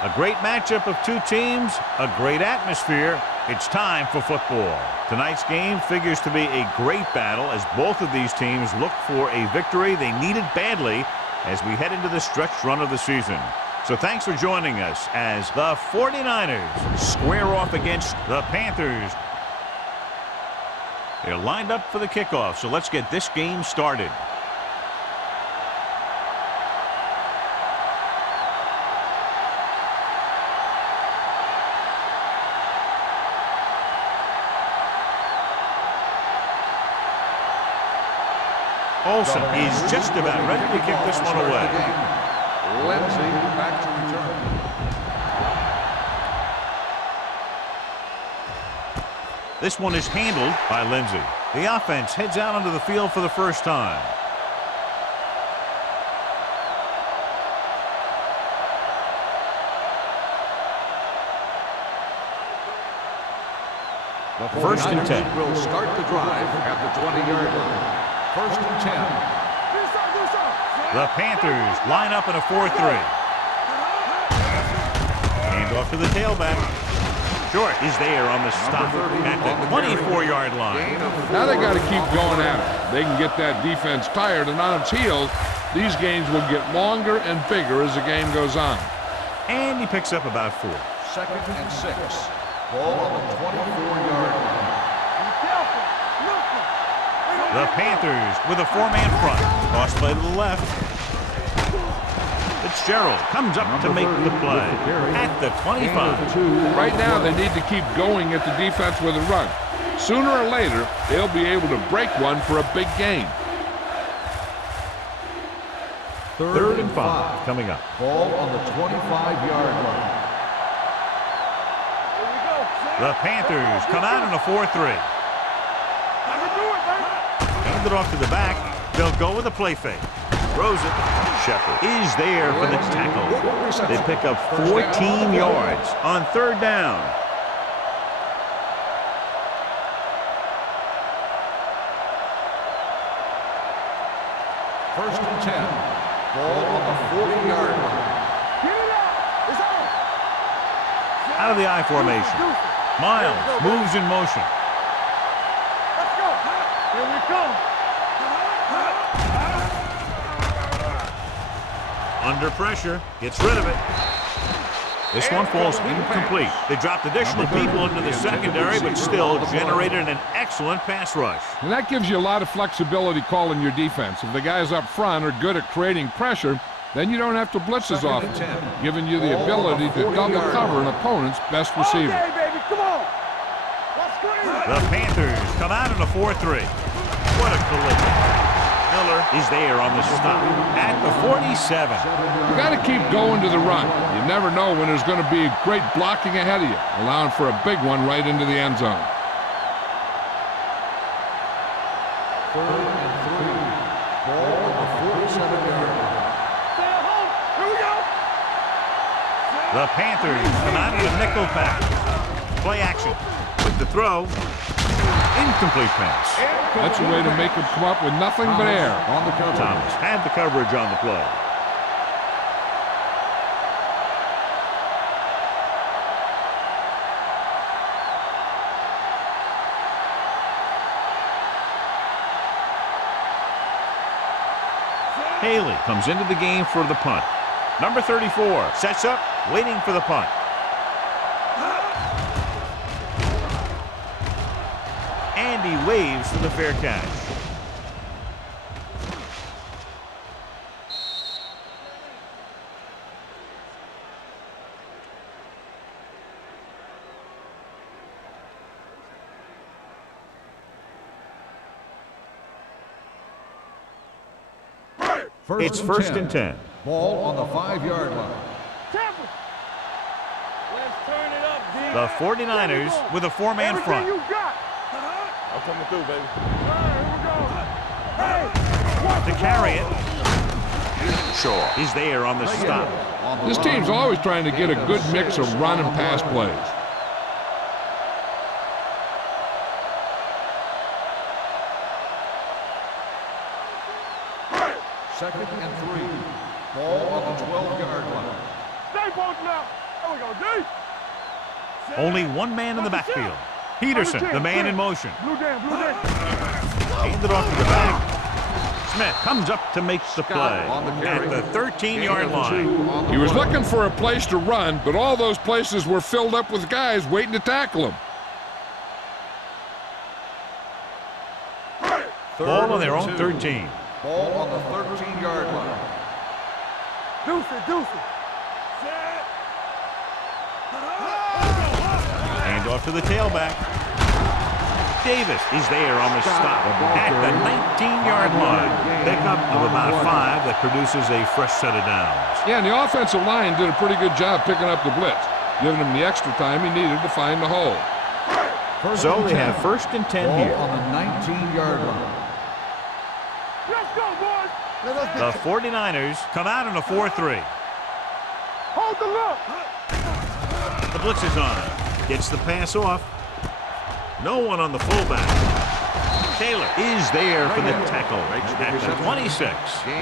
A great matchup of two teams, a great atmosphere. It's time for football. Tonight's game figures to be a great battle as both of these teams look for a victory they needed badly as we head into the stretch run of the season. So thanks for joining us as the 49ers square off against the Panthers. They're lined up for the kickoff, so let's get this game started. Olsen is just about ready to kick this one away. Lindsay back to return. This one is handled by Lindsay. The offense heads out onto the field for the first time. The First and 10. Will start the drive at the 20-yard line. First and 10. The Panthers line up in a 4-3. Hand off to the tailback. Short is there on the stop at the 24-yard line. Now they got to keep going at it. They can get that defense tired and on its heels. These games will get longer and bigger as the game goes on. And he picks up about 4. Second and 6. Ball on the 24-yard line. The Panthers with a 4-man front. Cross play to the left. Fitzgerald comes up to make the play at the 25. Right now they need to keep going at the defense with a run. Sooner or later, they'll be able to break one for a big gain. Third and 5 coming up. Ball on the 25-yard line. The Panthers come out in a 4-3. Hand it off to the back. They'll go with a play fake. Throws it. Shepard is there for the tackle. They pick up 14 yards on third down. First and 10. Ball on the 40-yard line. Out of the I formation. Miles moves in motion. Let's go. Here we come. Under pressure, gets rid of it. This one falls incomplete. They dropped additional people into the secondary, but still generated an excellent pass rush. And that gives you a lot of flexibility calling your defense. If the guys up front are good at creating pressure, then you don't have to blitz as often, giving you the ability to double cover an opponent's best receiver. Okay, baby, come on. The Panthers come out in a 4-3. What a collision. Miller is there on the stop at the 47. You got to keep going to the run. You never know when there's going to be great blocking ahead of you, allowing for a big one right into the end zone. Third and 3. Ball on the 47-yard line. Here we go. The Panthers come out in a nickel pack. Play action with the throw. Incomplete pass. That's a way to make him come up with nothing but air. On the cover. Thomas had the coverage on the play. Haley comes into the game for the punt. Number 34 sets up, waiting for the punt. And he waves for the fair catch. It's first and 10. Ball on the 5-yard line. Let's turn it up, D. The 49ers with a 4-man front. You got. I'm coming through, baby. To carry it. Shaw is there on the stop. This team's always trying to get a good mix of run and pass plays. Second and 3. Ball on the 12-yard line. Stay both now. There we go, D. Only one man in the backfield. Peterson, the man in motion. Blue down, blue down. Handed off to the back. Smith comes up to make the play on the carry. at the 13-yard line. He was looking for a place to run, but all those places were filled up with guys waiting to tackle him. Ball on their own 13. Ball on the 13-yard line. Deuce. Hand off to the tailback. Davis is there on the stop at the 19-yard line. Pickup of about 5 that produces a fresh set of downs. Yeah, and the offensive line did a pretty good job picking up the blitz, giving him the extra time he needed to find the hole. So they have 1st and 10 Ball here. on the 19-yard line. Let's go, boys. The 49ers come out in a 4-3. Hold the look. The blitz is on. Gets the pass off. No one on the fullback. Taylor is there for the tackle at the 26.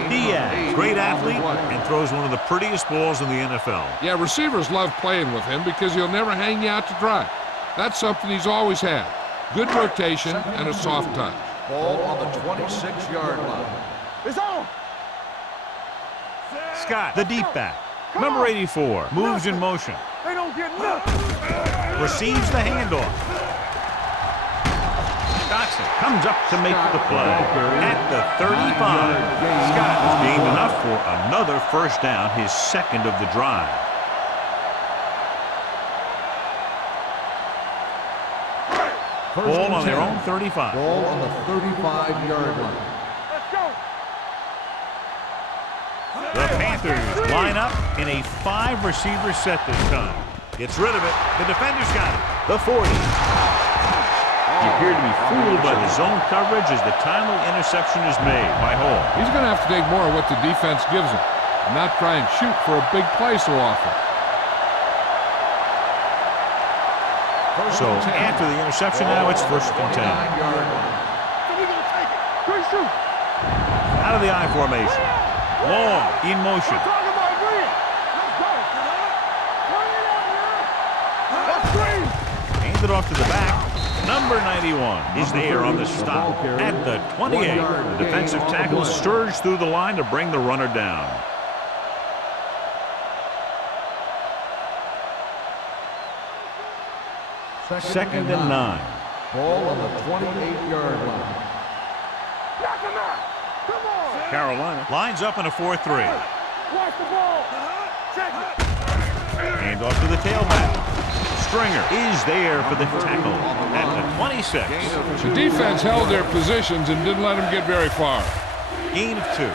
Diaz, great athlete, and throws one of the prettiest balls in the NFL. Yeah, receivers love playing with him because he'll never hang you out to dry. That's something he's always had. Good rotation and a soft touch. Ball on the 26-yard line. It's on. Scott, the deep back. Number 84, moves in motion. They don't get nothing. Receives the handoff. Dotson comes up to make the play at the 35. Scott has gained enough for another first down, his 2nd of the drive. Ball on their own 35. Ball on the 35-yard line. Let's go. The Panthers line up in a 5-receiver set this time. Gets rid of it. The defender's got it. The 40. He appeared to be fooled by the zone coverage as the timely interception is made by Hall. He's going to have to take more of what the defense gives him and not try and shoot for a big play so often. So after the interception now, it's 1st and 10. So we're going to take it. Great shoot. Out of the I formation. Long in motion. We're talking about green. Let's go. Bring it out, man. Let's green. Handed off to the back. Number 91 is there on the stop at the 28. The defensive tackle surged through the line to bring the runner down. Second and 9. Ball on the 28-yard line. Knock him out. Come on. Carolina lines up in a 4-3. Watch the ball. Check it. Hand off to the tailback. Stringer is there for the tackle at the 26. The defense held their positions and didn't let them get very far. Gain of 2.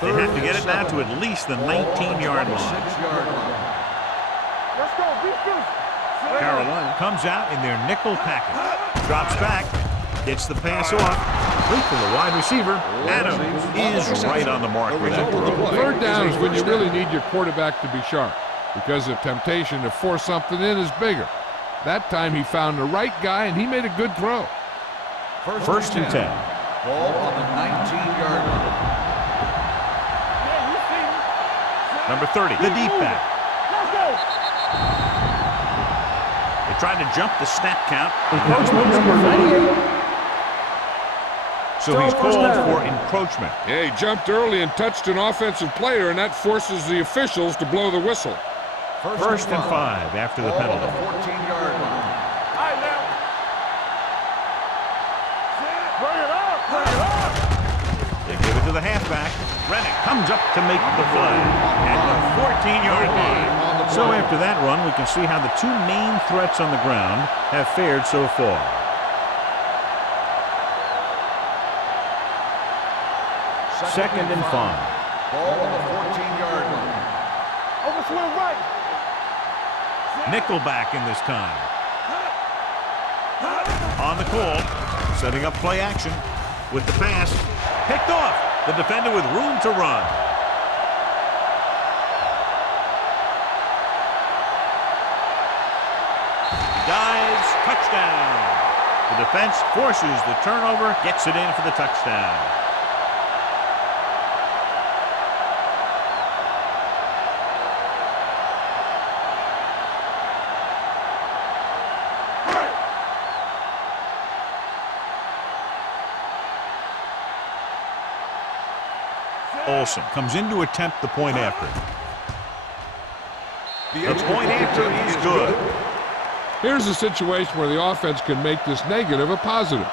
They have to get it now to at least the 19-yard line. 6-yard line. Let's go. Defense. Carolina comes out in their nickel package. Drops back. Gets the pass off. Look for the wide receiver. Adams is right on the mark with that throw. 3rd down is when you really need your quarterback to be sharp because the temptation to force something in is bigger. That time he found the right guy and he made a good throw. 1st and 10. Ball on the 19-yard line. Number 30, the deep back. Let's go. They tried to jump the snap count. Encroachment number 98. So he's called for encroachment. Yeah, he jumped early and touched an offensive player, and that forces the officials to blow the whistle. 1st and 5 after the Ball on penalty. the 14-yard line. All right, now. Bring it up. Bring it up. They give it to the halfback. Rennick comes up to make the play at the 14-yard line. So after that run, we can see how the 2 main threats on the ground have fared so far. Second and 5. Ball on the 14-yard line. Over swing right. Nickelback in this time. On the call, setting up play action with the pass. Picked off. The defender with room to run. He dives. Touchdown. The defense forces the turnover, gets it in for the touchdown. Olsen comes in to attempt the point after. The point after is good. Here's a situation where the offense can make this negative a positive.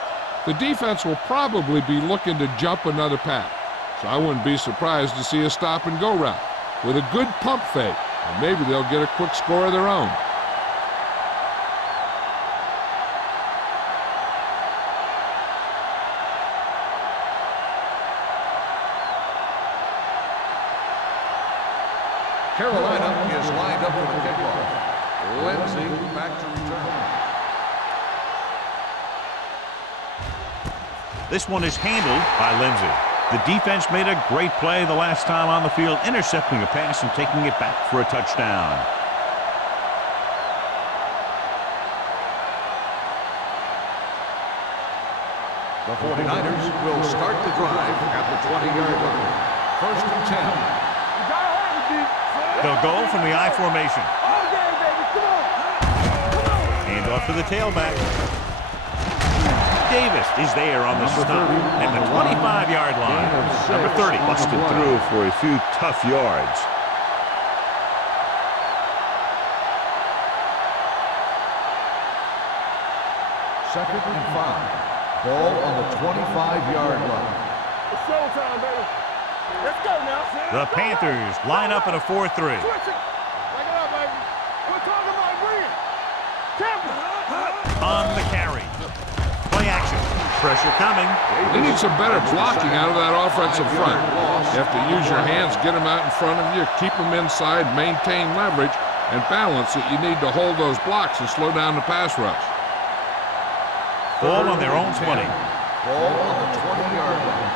The defense will probably be looking to jump another pass, so I wouldn't be surprised to see a stop-and-go route with a good pump fake, and maybe they'll get a quick score of their own. Carolina is lined up for the kickoff. Lindsay back to return. This one is handled by Lindsay. The defense made a great play the last time on the field, intercepting a pass and taking it back for a touchdown. The 49ers will start the drive at the 20-yard line. First and 10. You gotta hold it, D. They'll go from the I formation. All game, baby. Come on. Come on. Hand off to the tailback. Davis is there on the stop at the 25-yard line. Number 30 busted through for a few tough yards. Second and 5. Ball on the 25-yard line. It's showtime, baby. Let's go now. The Panthers line up in a 4-3. Switch it. Back it up, baby. We're talking about bring it. Temple. On the carry. Play action. Pressure coming. They need some better blocking out of that offensive front. You have to use your hands, get them out in front of you, keep them inside, maintain leverage, and balance it. You need to hold those blocks and slow down the pass rush. Ball on their own 20. Ball on the 20-yard line.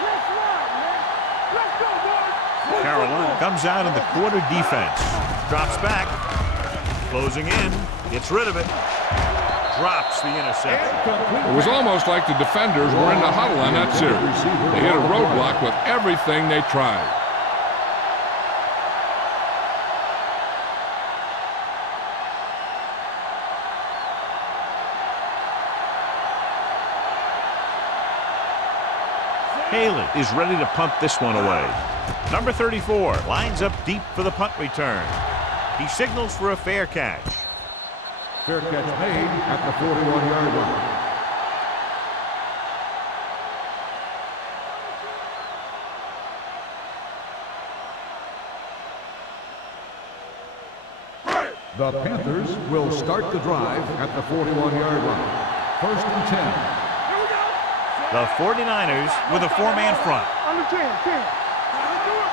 Let's ride, man. Let's go, boys. Carolina comes out in the quarter defense. Drops back. Closing in. Gets rid of it. Drops the interception. It was almost like the defenders were in the huddle on that series. They hit a roadblock with everything they tried. Haley is ready to punt this one away. Number 34 lines up deep for the punt return. He signals for a fair catch. Fair catch made at the 41-yard line. The Panthers will start the drive at the 41-yard line. First and 10. The 49ers with a four-man front. Under 10. Let's do it,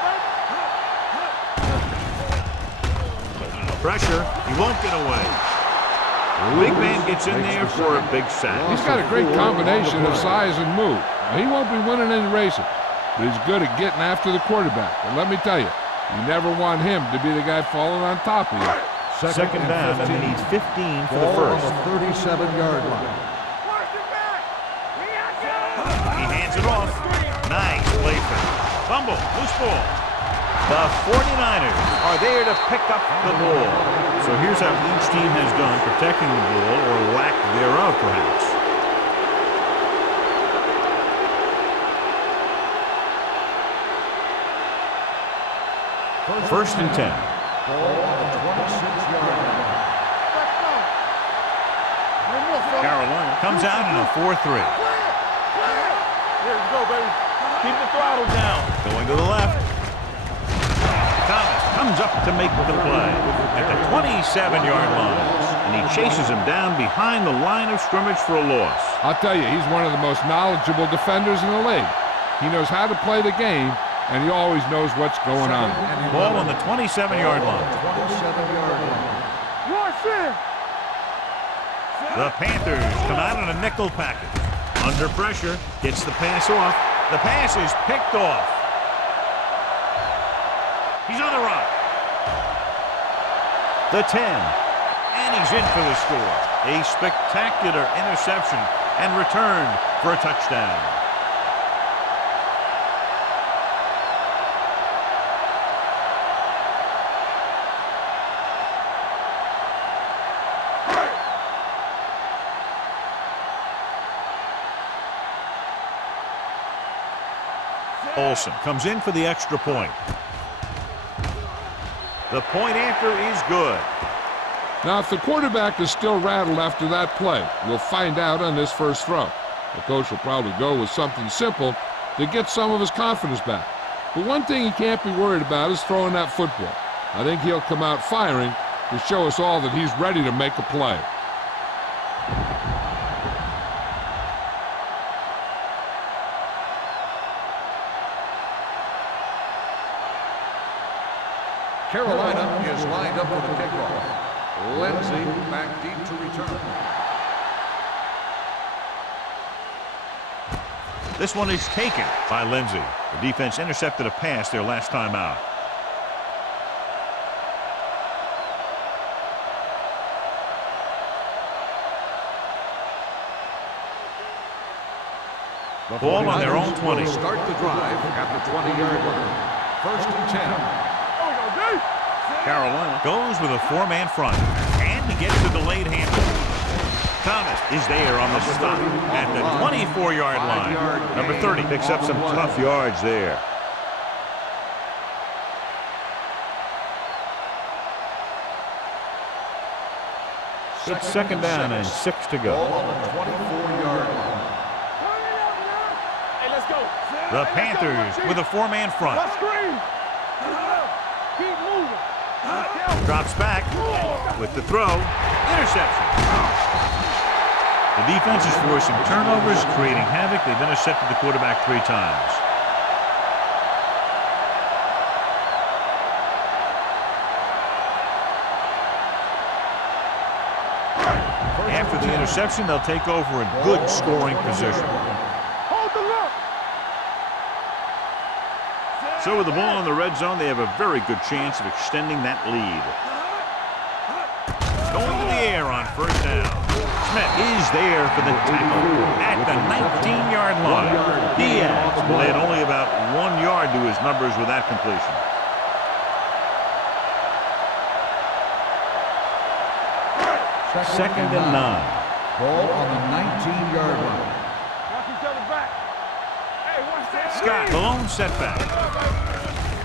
baby. Pressure. He won't get away. Big man gets in there for a big sack. He's got a great combination of size and move. Now, he won't be winning any races, but he's good at getting after the quarterback. And let me tell you, you never want him to be the guy falling on top of you. Second down, and they need 15 for the Ball on first. the 37-yard line. Watch it back. We got go. He hands it off. Nice play fake. Fumble. Loose ball. The 49ers are there to pick up the ball. So here's how each team has done protecting the ball, or lack thereof, perhaps. First and 10. Ball on the 26-yard line. Let's go. One more, fella. Carolina comes out in a 4-3. Clear. Here we go, baby. Keep the throttle down. Going to the left. Thomas comes up to make the play at the 27-yard line. And he chases him down behind the line of scrimmage for a loss. I'll tell you, he's one of the most knowledgeable defenders in the league. He knows how to play the game, and he always knows what's going on. Ball on the 27-yard line. 27-yard line. Rush in. The Panthers come out in a nickel package. Under pressure, gets the pass off. The pass is picked off. He's on the run. The 10. And he's in for the score. A spectacular interception and returned for a touchdown. Olsen comes in for the extra point. The point after is good. Now, if the quarterback is still rattled after that play, we'll find out on this first throw. The coach will probably go with something simple to get some of his confidence back. But one thing he can't be worried about is throwing that football. I think he'll come out firing to show us all that he's ready to make a play. Carolina is lined up for the kickoff. Lindsey back deep to return. This one is taken by Lindsey. The defense intercepted a pass their last time out. Ball on their own 20. Start the drive at the 20-yard line. 1st and 10. Carolina goes with a 4-man front. And he gets the delayed handoff. Thomas is there on the stop at the 24-yard line. Number 30 picks up some tough yards there. It's 2nd down and 6 to go. Ball on the 24-yard line. Hey, let's go. The Panthers with a 4-man front. Let's screen. Keep moving. Drops back with the throw. Interception. The defense is forcing turnovers, creating havoc. They've intercepted the quarterback 3 times. After the interception, they'll take over in good scoring position. Hold the look. So with the ball in the red zone, they have a very good chance of extending that lead. Going to the air on 1st down. Smith is there for the tackle at the 19-yard line. Diaz will add only about 1 yard to his numbers with that completion. Second and 9. Ball on the 19-yard line. Watch each other back. Hey, watch that. Scott, the lone setback.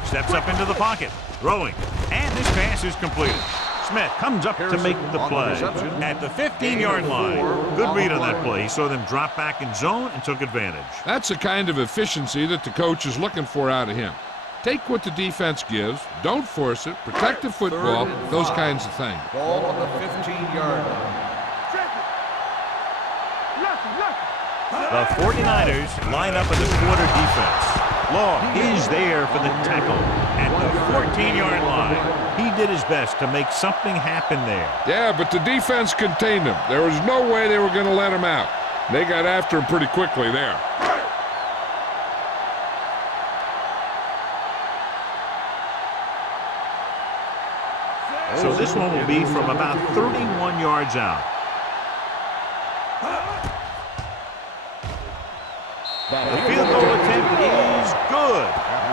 Steps up into the pocket, throwing, and this pass is completed. Smith comes up to make the play at the 15-yard line. Good read on that play. He saw them drop back in zone and took advantage. That's the kind of efficiency that the coach is looking for out of him. Take what the defense gives, don't force it, protect the football, those kinds of things. Ball on the 15-yard line. The 49ers line up in the quarter defense. Law is there for the tackle at the 14-yard line. He did his best to make something happen there. Yeah, but the defense contained him. There was no way they were going to let him out. They got after him pretty quickly there. So this one will be from about 31 yards out. The field goal attempt is good.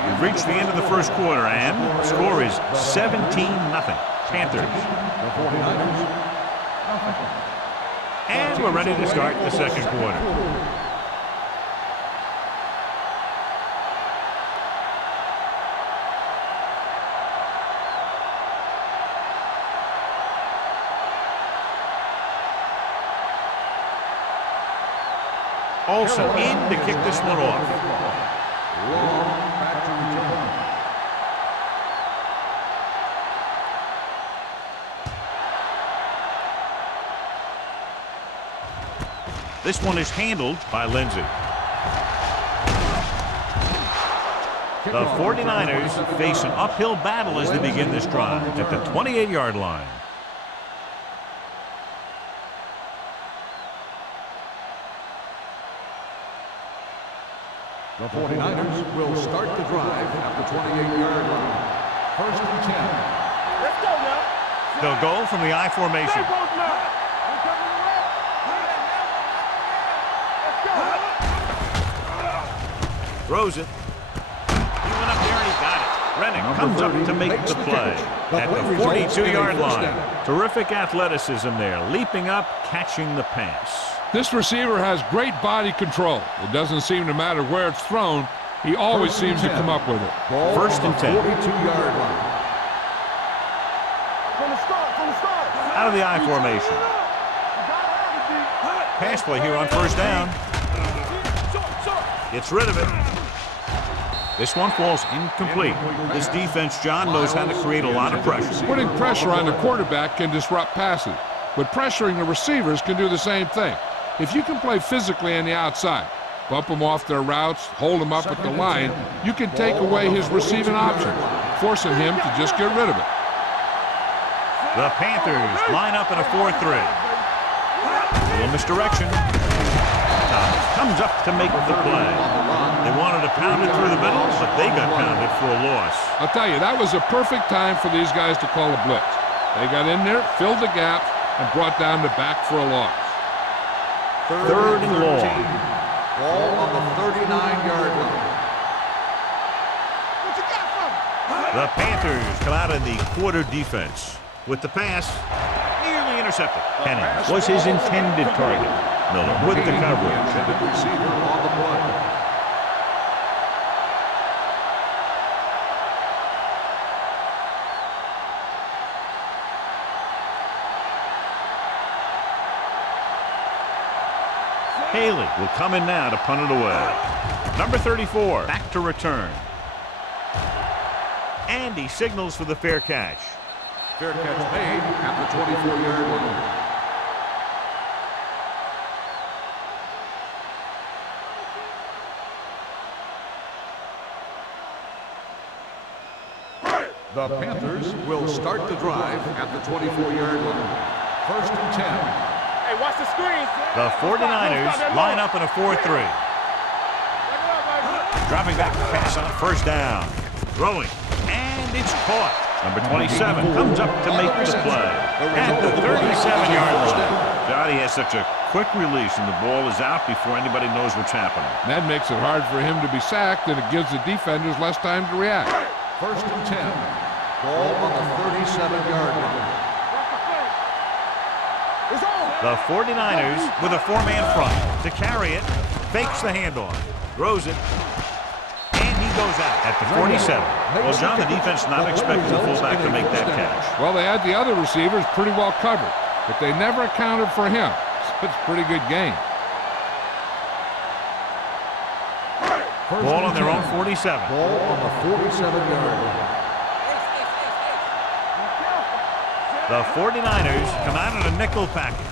We've reached the end of the first quarter, and the score is 17-0. Panthers. And we're ready to start the second quarter. Olsen in to kick this one off. Long back to return. This one is handled by Lindsey. The 49ers face an uphill battle as they begin this drive at the 28-yard line. The 49ers will start the drive at the 28-yard line. 1st and 10. Let's go now. They'll go from the I formation. Stay close now. We coming to the right. Let's go. Throws it. He went up there and he got it. Rennick comes up to make the play at the 42-yard line. Terrific athleticism there, leaping up, catching the pass. This receiver has great body control. It doesn't seem to matter where it's thrown. He always seems to come up with it. Ball First on and the 10. 42-yard line. From the start. Out of the I formation. Pass play here on first down. Gets rid of it. This one falls incomplete. This defense, John, knows how to create a lot of pressure. Putting pressure on the quarterback can disrupt passes, but pressuring the receivers can do the same thing. If you can play physically on the outside, bump them off their routes, hold them up at the line, you can take away his receiving options, forcing him to just get rid of it. The Panthers line up in a 4-3. Little misdirection. Comes up to make the play. They wanted to pound it through the middle, but they got pounded for a loss. I'll tell you, that was a perfect time for these guys to call a blitz. They got in there, filled the gaps, and brought down the back for a loss. Third and long. Ball on the 39-yard line. The Panthers come out in the quarter defense. With the pass, nearly intercepted. Penning was his intended target. Miller with the coverage. Intended receiver on the play. Haley will come in now to punt it away. Number 34 back to return. And he signals for the fair catch. Fair catch made at the 24-yard line. The Panthers will start the drive at the 24-yard line. First and 10. Hey, watch the screen. The 49ers line up in a 4-3. Dropping back to pass on first down. Throwing. And it's caught. Number 27 comes up to make the play. At the 37-yard line. Johnny has such a quick release, and the ball is out before anybody knows what's happening. That makes it hard for him to be sacked, and it gives the defenders less time to react. First and 10. Ball on the 37-yard line. The 49ers with a four-man front. To carry it, fakes the handoff, throws it, and he goes out at the 47. Well, John, the defense not expecting the fullback to make that catch. Well, they had the other receivers pretty well covered, but they never accounted for him. So it's a pretty good game. Ball on their own 47. Ball on the 47-yard line. The 49ers come out in a nickel package.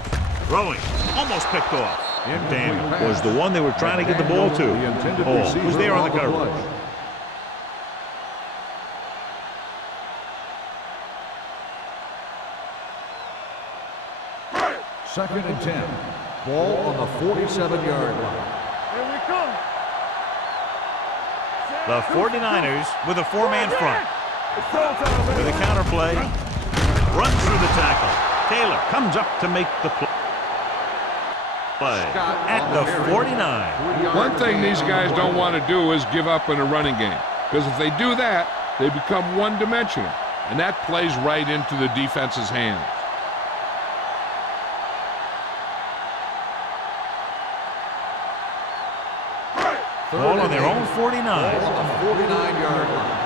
Throwing, almost picked off. Daniel was the one they were trying to get the ball to. Hall was there on the coverage. Second and 10. Ball on the 47-yard line. Here we come. The 49ers with a four-man front. It's showtime, With a counter play, runs through the tackle. Taylor comes up to make the play. At the 49. One thing these guys don't want to do is give up in a running game, because if they do that, they become one-dimensional, and that plays right into the defense's hands. Ball on their own 49. Ball on the 49-yard line.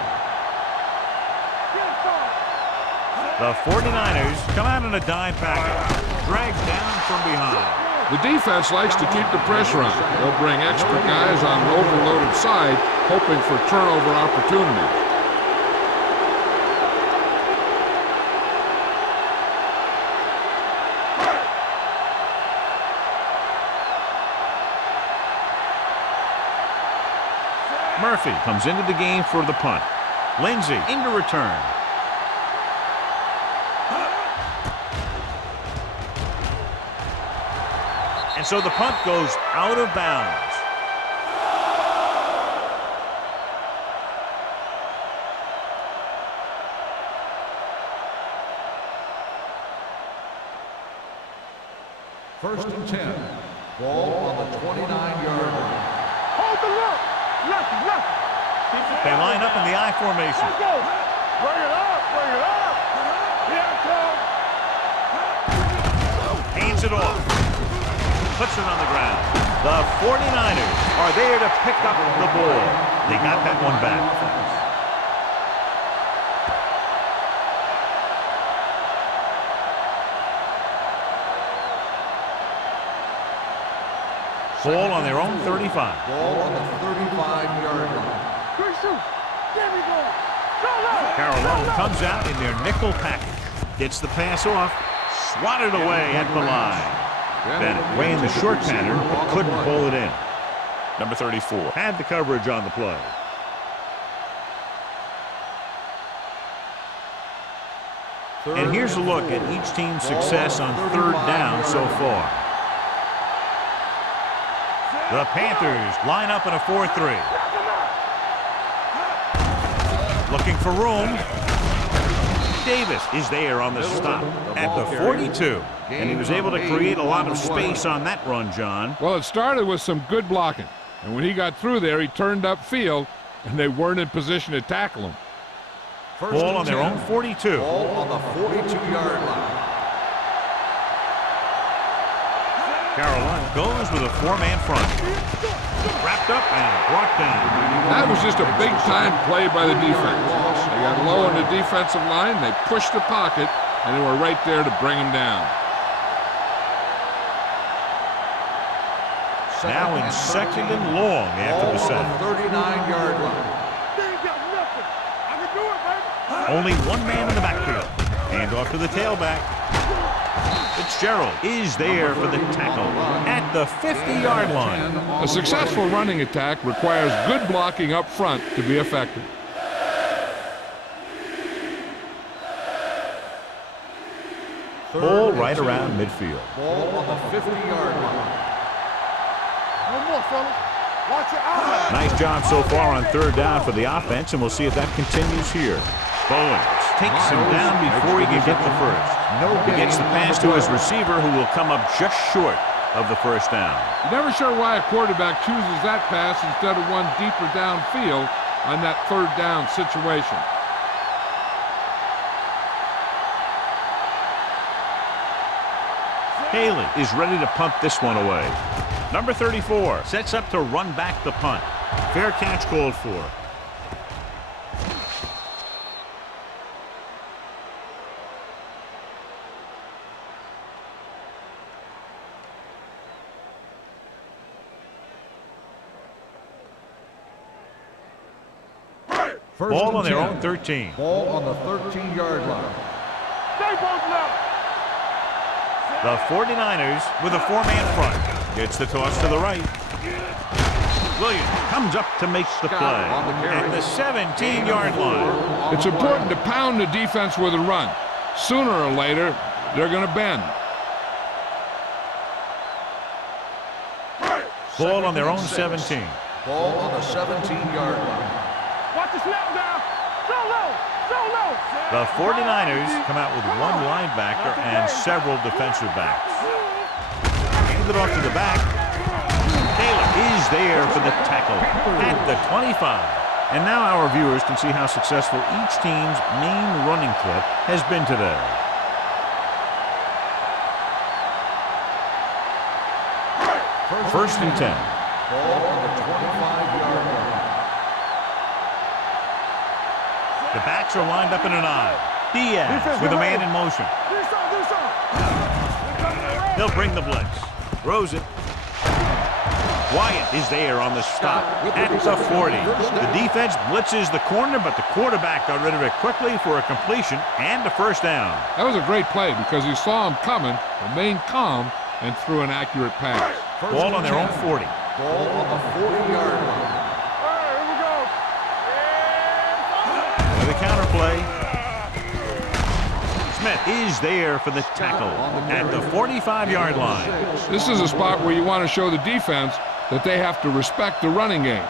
The 49ers come out in a dime package. Drags down from behind. The defense likes to keep the pressure on. They'll bring extra guys on an overloaded side, hoping for turnover opportunities. Murphy comes into the game for the punt. Lindsey into return. And so the punt goes out of bounds. First and 10. Ball on the 29-yard line. Hold the look. Left. They line up in the I formation. Let's go. Bring it up. Here it comes. Hands it off. Puts it on the ground. The 49ers are there to pick up the ball. They got that one back. Ball on their own 35. Ball on the 35-yard line. Good shoot. There we go. Go, Carolina comes out in their nickel package. Gets the pass off. Swatted away at the line. Bennett ran the short pattern, but couldn't pull it in. Number 34. Had the coverage on the play. And here's a look at each team's success on third down so far. The Panthers line up in a 4-3. Looking for room. Davis is there on the stop at the 42. And he was able to create a lot of space on that run, John. Well, it started with some good blocking. And when he got through there, he turned upfield, and they weren't in position to tackle him. Ball on their own 42. Ball on the 42-yard line. Carolina goes with a four-man front. Wrapped up and brought down. That was just a big-time play by the defense. They got low on the defensive line, they pushed the pocket, and they were right there to bring him down. Now in second and long after the set. 39-yard line. They ain't got nothing. I can do it, baby. Only one man in the backfield. Hand off to the tailback. Fitzgerald is there for the tackle at the 50-yard line. A successful running attack requires good blocking up front to be effective. Ball right around midfield. Ball on the 50-yard line. One more, fellas. Watch your outlet. Nice job so far on third down for the offense, and we'll see if that continues here. Bowens takes him down before he can get the first. He gets the pass to his receiver, who will come up just short of the first down. You're never sure why a quarterback chooses that pass instead of one deeper downfield on that third down situation. Haley is ready to punt this one away. Number 34 sets up to run back the punt. Fair catch called for. Ball on their own 13. Ball on the 13-yard line. Stay posted up. The 49ers with a four-man front. Gets the toss to the right. Williams comes up to make the play at the 17-yard line. It's important to pound the defense with a run. Sooner or later, they're going to bend. Ball on their own 17. Ball on the 17-yard line. Watch the snap down. So low. So low. The 49ers come out with one linebacker and several defensive backs. Hand it off to the back. Taylor is there for the tackle at the 25. And now our viewers can see how successful each team's main running clip has been today. First and 10. Ball on the 25-yard line. The backs are lined up in an I. Diaz with a man in motion. He'll bring the blitz. Throws it. Wyatt is there on the stop at the 40. The defense blitzes the corner, but the quarterback got rid of it quickly for a completion and a first down. That was a great play because he saw him coming, remained calm, and threw an accurate pass. Ball on their own 40. Ball on the 40-yard line. Here we go. With a counter play. Smith is there for the tackle at the 45-yard line. This is a spot where you want to show the defense that they have to respect the running game.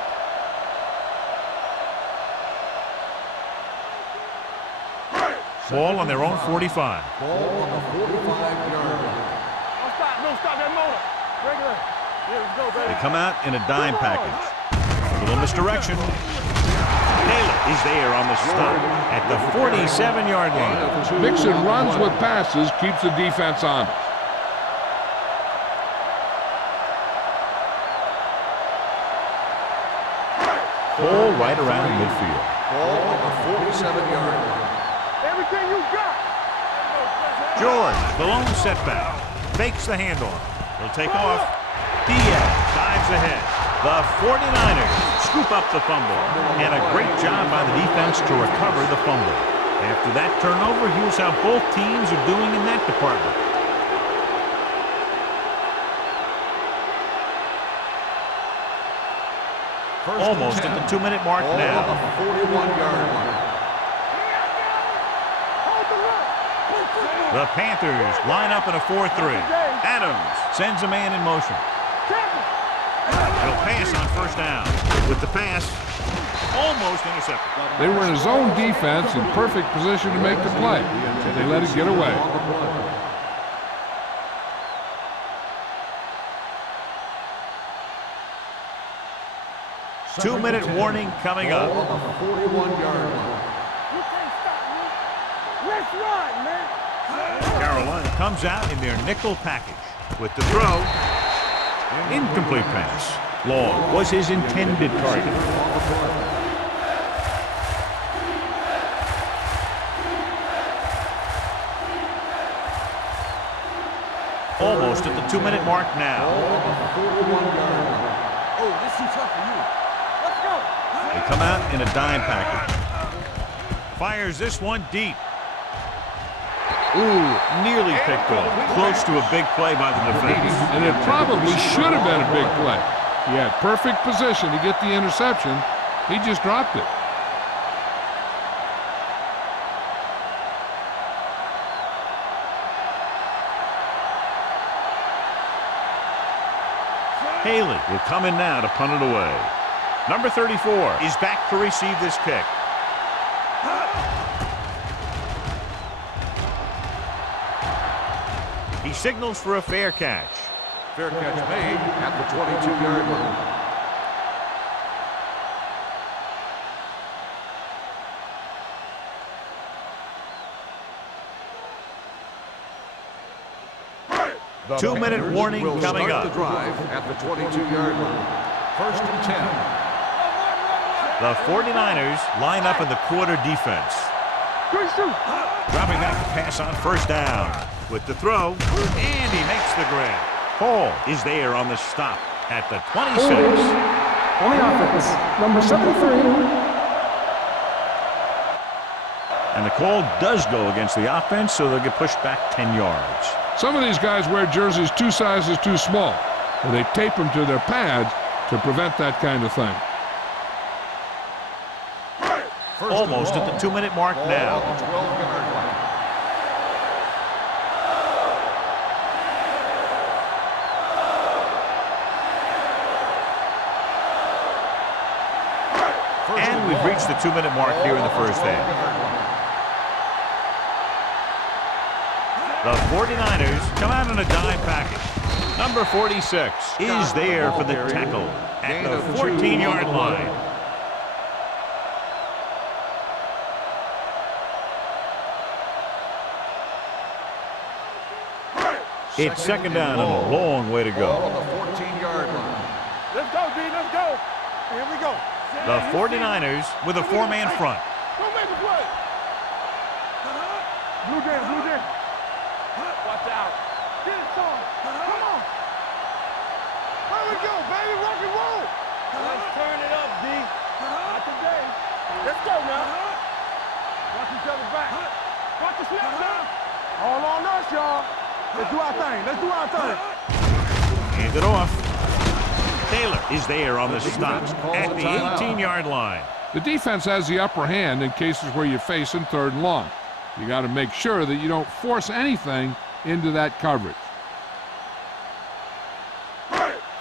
Ball on their own 45. Ball on the 45-yard line. Don't stop that motor. Regular. Here we go, baby. They come out in a dime package. A little misdirection. Taylor is there on the stop at the 47-yard line. Mixing runs with passes keeps the defense honest. Ball right around midfield. Ball on the 47-yard line. Everything you got. George, the lone setback. Fakes the handoff. He'll take off. Diaz dives ahead. The 49ers scoop up the fumble. And a great job by the defense to recover the fumble. After that turnover, here's how both teams are doing in that department. Almost at the 2-minute mark now. On the 41-yard line. The Panthers line up in a 4-3. Adams sends a man in motion. He'll pass on first down. With the pass, almost intercepted. They were in a zone defense in perfect position to make the play. They let it get away. 2-minute warning coming up. On the 41-yard line. You can't stop me. Let's run, man. Carolina comes out in their nickel package. With the throw, incomplete pass. Long was his intended target. Almost at the 2-minute mark now. Oh, this is tough for you. Let's go. They come out in a dime package. Fires this one deep. Ooh, nearly picked off. Close to a big play by the defense. And it probably should have been a big play. He had perfect position to get the interception. He just dropped it. Haley will come in now to punt it away. Number 34 is back to receive this kick. He signals for a fair catch. Fair catch made at the 22-yard line. The 2-minute Panthers warning will coming start up. the drive at the 22-yard line. 1st and 10. The 49ers line up in the quarter defense. Dropping back to pass on first down. With the throw, and he makes the grab. Hall is there on the stop at the 26. On the offense, number 73. And the call does go against the offense, so they'll get pushed back 10 yards. Some of these guys wear jerseys 2 sizes too small, and they tape them to their pads to prevent that kind of thing. Almost at the 2-minute mark now. On the 12-yard line. And we've reached the 2-minute mark here in the first half. The 49ers come out in a dime package. Number 46 is there for the tackle at the 14-yard line. It's second down and a long way to go. On the 14-yard line. Let's go, D. Let's go. Here we go. The 49ers with a 4-man front. Go make a play. Blue Jam, Blue Jam. Watch out. Get it, son. Come on. Here we go, baby. Rock and roll. Let's turn it up, D. Not today. Let's go now. Watch each other back. Watch the snap now. All on us, y'all. Let's do our thing. Let's do our thing. Hand it off. Taylor is there on the stop at the 18-yard line. The defense has the upper hand in cases where you're facing 3rd and long. You got to make sure that you don't force anything into that coverage.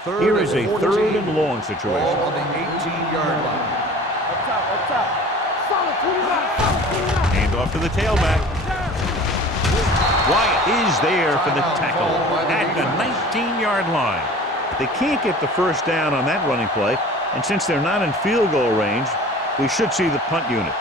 Here is a 3rd and long situation. Ball on the 18-yard line. Up top. Solid 29. Hand off to the tailback. Wyatt is there for the tackle at the 19-yard line. They can't get the first down on that running play, and since they're not in field goal range, we should see the punt unit.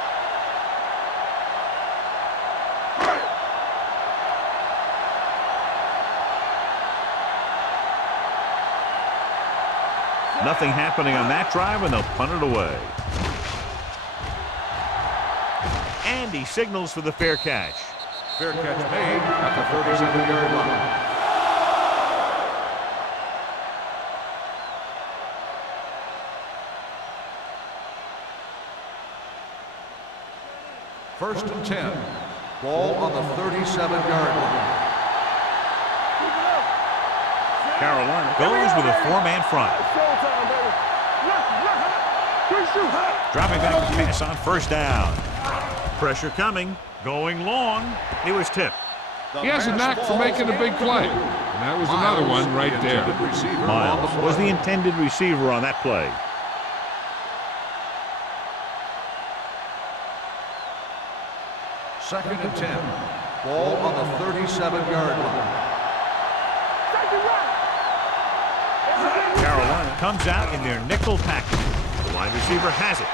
Nothing happening on that drive, and they'll punt it away. And he signals for the fair catch. Fair catch made at the 37-yard line. First and 10. Ball on the 37-yard line. Carolina goes with a four-man front. Dropping back to pass on first down. Pressure coming. Going long. He was tipped. He has a knack for making a big play. And that was another one right there. Miles was the intended receiver on that play. Second and 10. Ball on the 37-yard line. Carolina comes out in their nickel package. The wide receiver has it.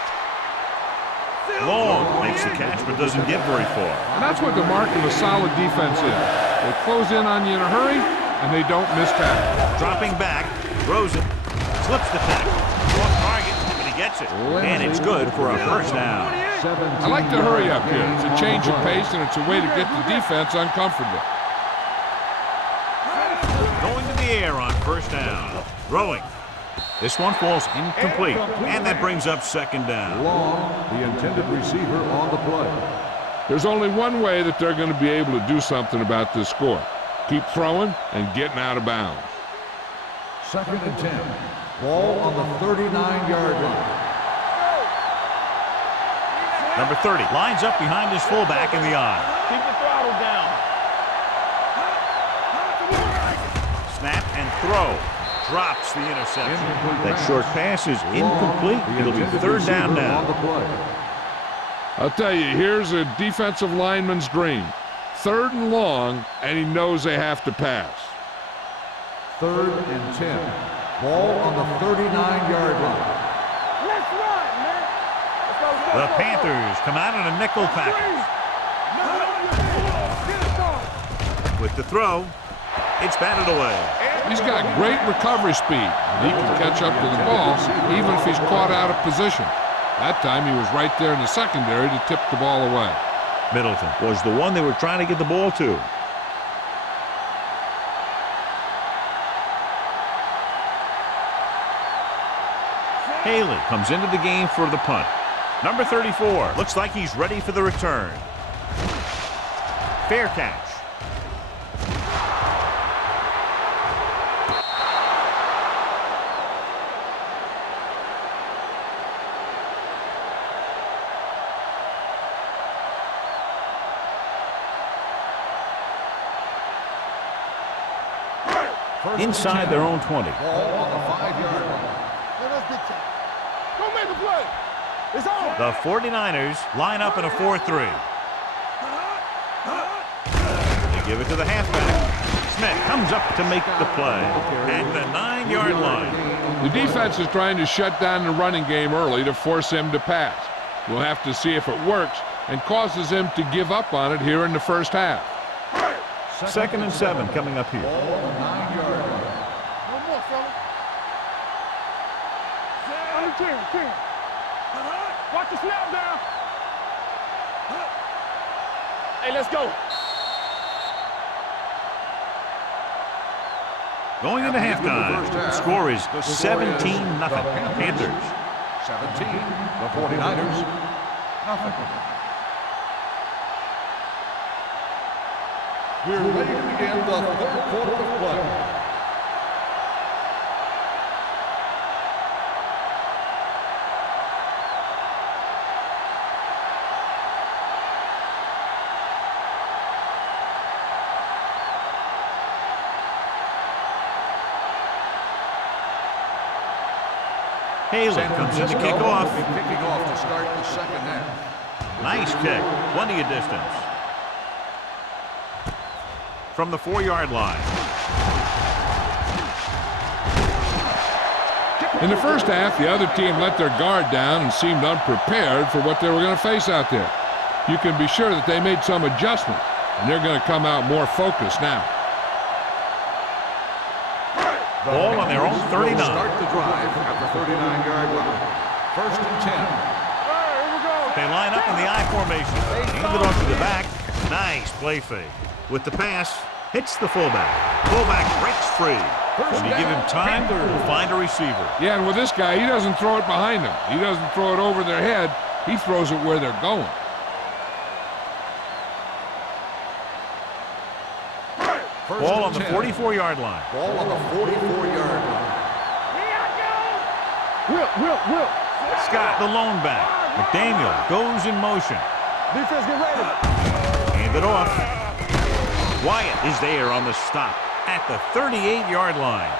Long makes the catch but doesn't get very far. And that's what the mark of a solid defense is. They close in on you in a hurry, and they don't miss tackle. Dropping back, throws it, slips the tackle. Off target, but he gets it. And it's good for a first down. I like to hurry up here. It's a change of pace, and it's a way to get the defense uncomfortable. Going to the air on first down. Throwing. This one falls incomplete, and that brings up second down. Long, the intended receiver on the play. There's only one way that they're going to be able to do something about this score. Keep throwing and getting out of bounds. Second and 10. Ball on the 39-yard line. Number 30 lines up behind his fullback in the eye. Keep the throttle down. Snap and throw. Drops the interception. That short pass is incomplete. It'll be third down now. I'll tell you, here's a defensive lineman's dream. Third and long, and he knows they have to pass. Third and 10. Ball on the 39-yard line. Let's run, man. Let's go, let's go, The let's go. Panthers come out in a nickel package. With the throw, it's batted away. He's got great recovery speed. He can catch up to the ball even if he's caught out of position. That time he was right there in the secondary to tip the ball away. Middleton was the one they were trying to get the ball to. Haley comes into the game for the punt. Number 34 looks like he's ready for the return. Fair catch. Inside their own 20. Ball on the 5-yard line. Go make a play. It's on. The 49ers line up in a 4-3. They give it to the halfback. Smith comes up to make the play at the 9-yard line. The defense is trying to shut down the running game early to force him to pass. We'll have to see if it works and causes him to give up on it here in the first half. Second and 7 coming up here. Ball on the 9-yard line. No more, fella. Under 10. Watch the snap down. Hey, let's go. Going into halftime, the score is 17-0. Panthers. 17, the 49ers, nothing. We're ready to begin the third quarter of play. Haley comes in to kick off. Will be kicking off to start the second half. Nice kick. Plenty of distance. From the 4-yard line. In the first half, the other team let their guard down and seemed unprepared for what they were going to face out there. You can be sure that they made some adjustments, and they're going to come out more focused now. Ball on their own 39. Start the drive at the 39-yard line. First and 10. All right, here we go. They line up in the I formation. Hand it off to the back. Nice play fake. With the pass, hits the fullback. Fullback breaks free. And you give him time to find a receiver. Yeah, and with this guy, he doesn't throw it behind them. He doesn't throw it over their head. He throws it where they're going. Ball on the 44-yard line. Ball on the 44-yard line. Whip. Scott, the lone back. McDaniel goes in motion. Defense, get ready. Hand it off. Wyatt is there on the stop at the 38-yard line.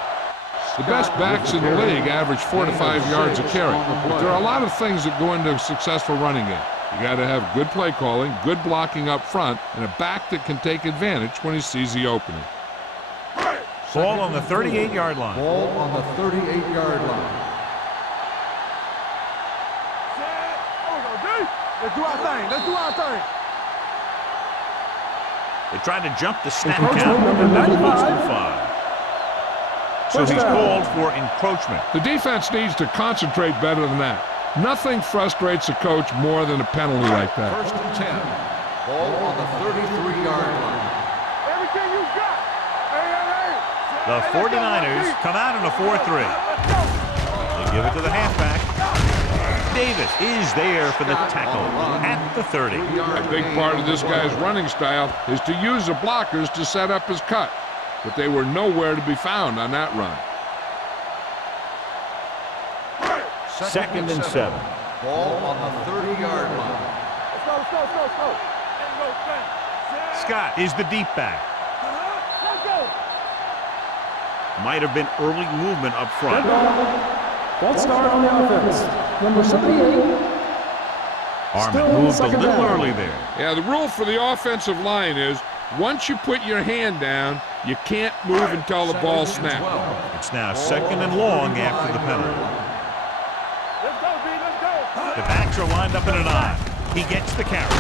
The best backs in the league average 4 to 5 yards a carry. But there are a lot of things that go into a successful running game. You got to have good play calling, good blocking up front, and a back that can take advantage when he sees the opening. Ball on the 38-yard line. Ball on the 38-yard line. Let's do our thing. Let's do our thing. They tried to jump the snap Encroachment, count. number That was 95. 5. So he's called for encroachment. The defense needs to concentrate better than that. Nothing frustrates a coach more than a penalty like that. First and 10. Ball on the 33-yard line. Everything you got. Hey. The 49ers come out in a 4-3. They give it to the halfback. Davis is there for the tackle at the 30. A big part of this guy's running style is to use the blockers to set up his cut. But they were nowhere to be found on that run. Second and 7. Ball on the 30-yard line. Let's go. Scott is the deep back. Let's go. Might have been early movement up front. False start on the offense. Number 78. Armin Still moved a second little down. early there. Yeah, the rule for the offensive line is once you put your hand down, you can't move until the ball snaps. It's now second and long after the penalty. Let's go, B. Let's go. The backs are lined up in an I. He gets the carry.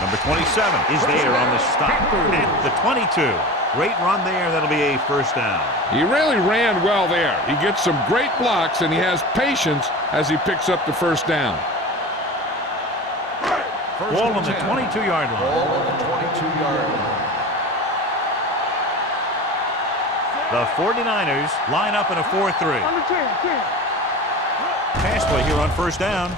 Number 27 is there on the stop at the 22. Great run there. That'll be a first down. He really ran well there. He gets some great blocks, and he has patience as he picks up the first down. Ball on the 22-yard line. Ball on the 22-yard line. The 49ers line up in a 4-3. Under 10. Pass play here on first down.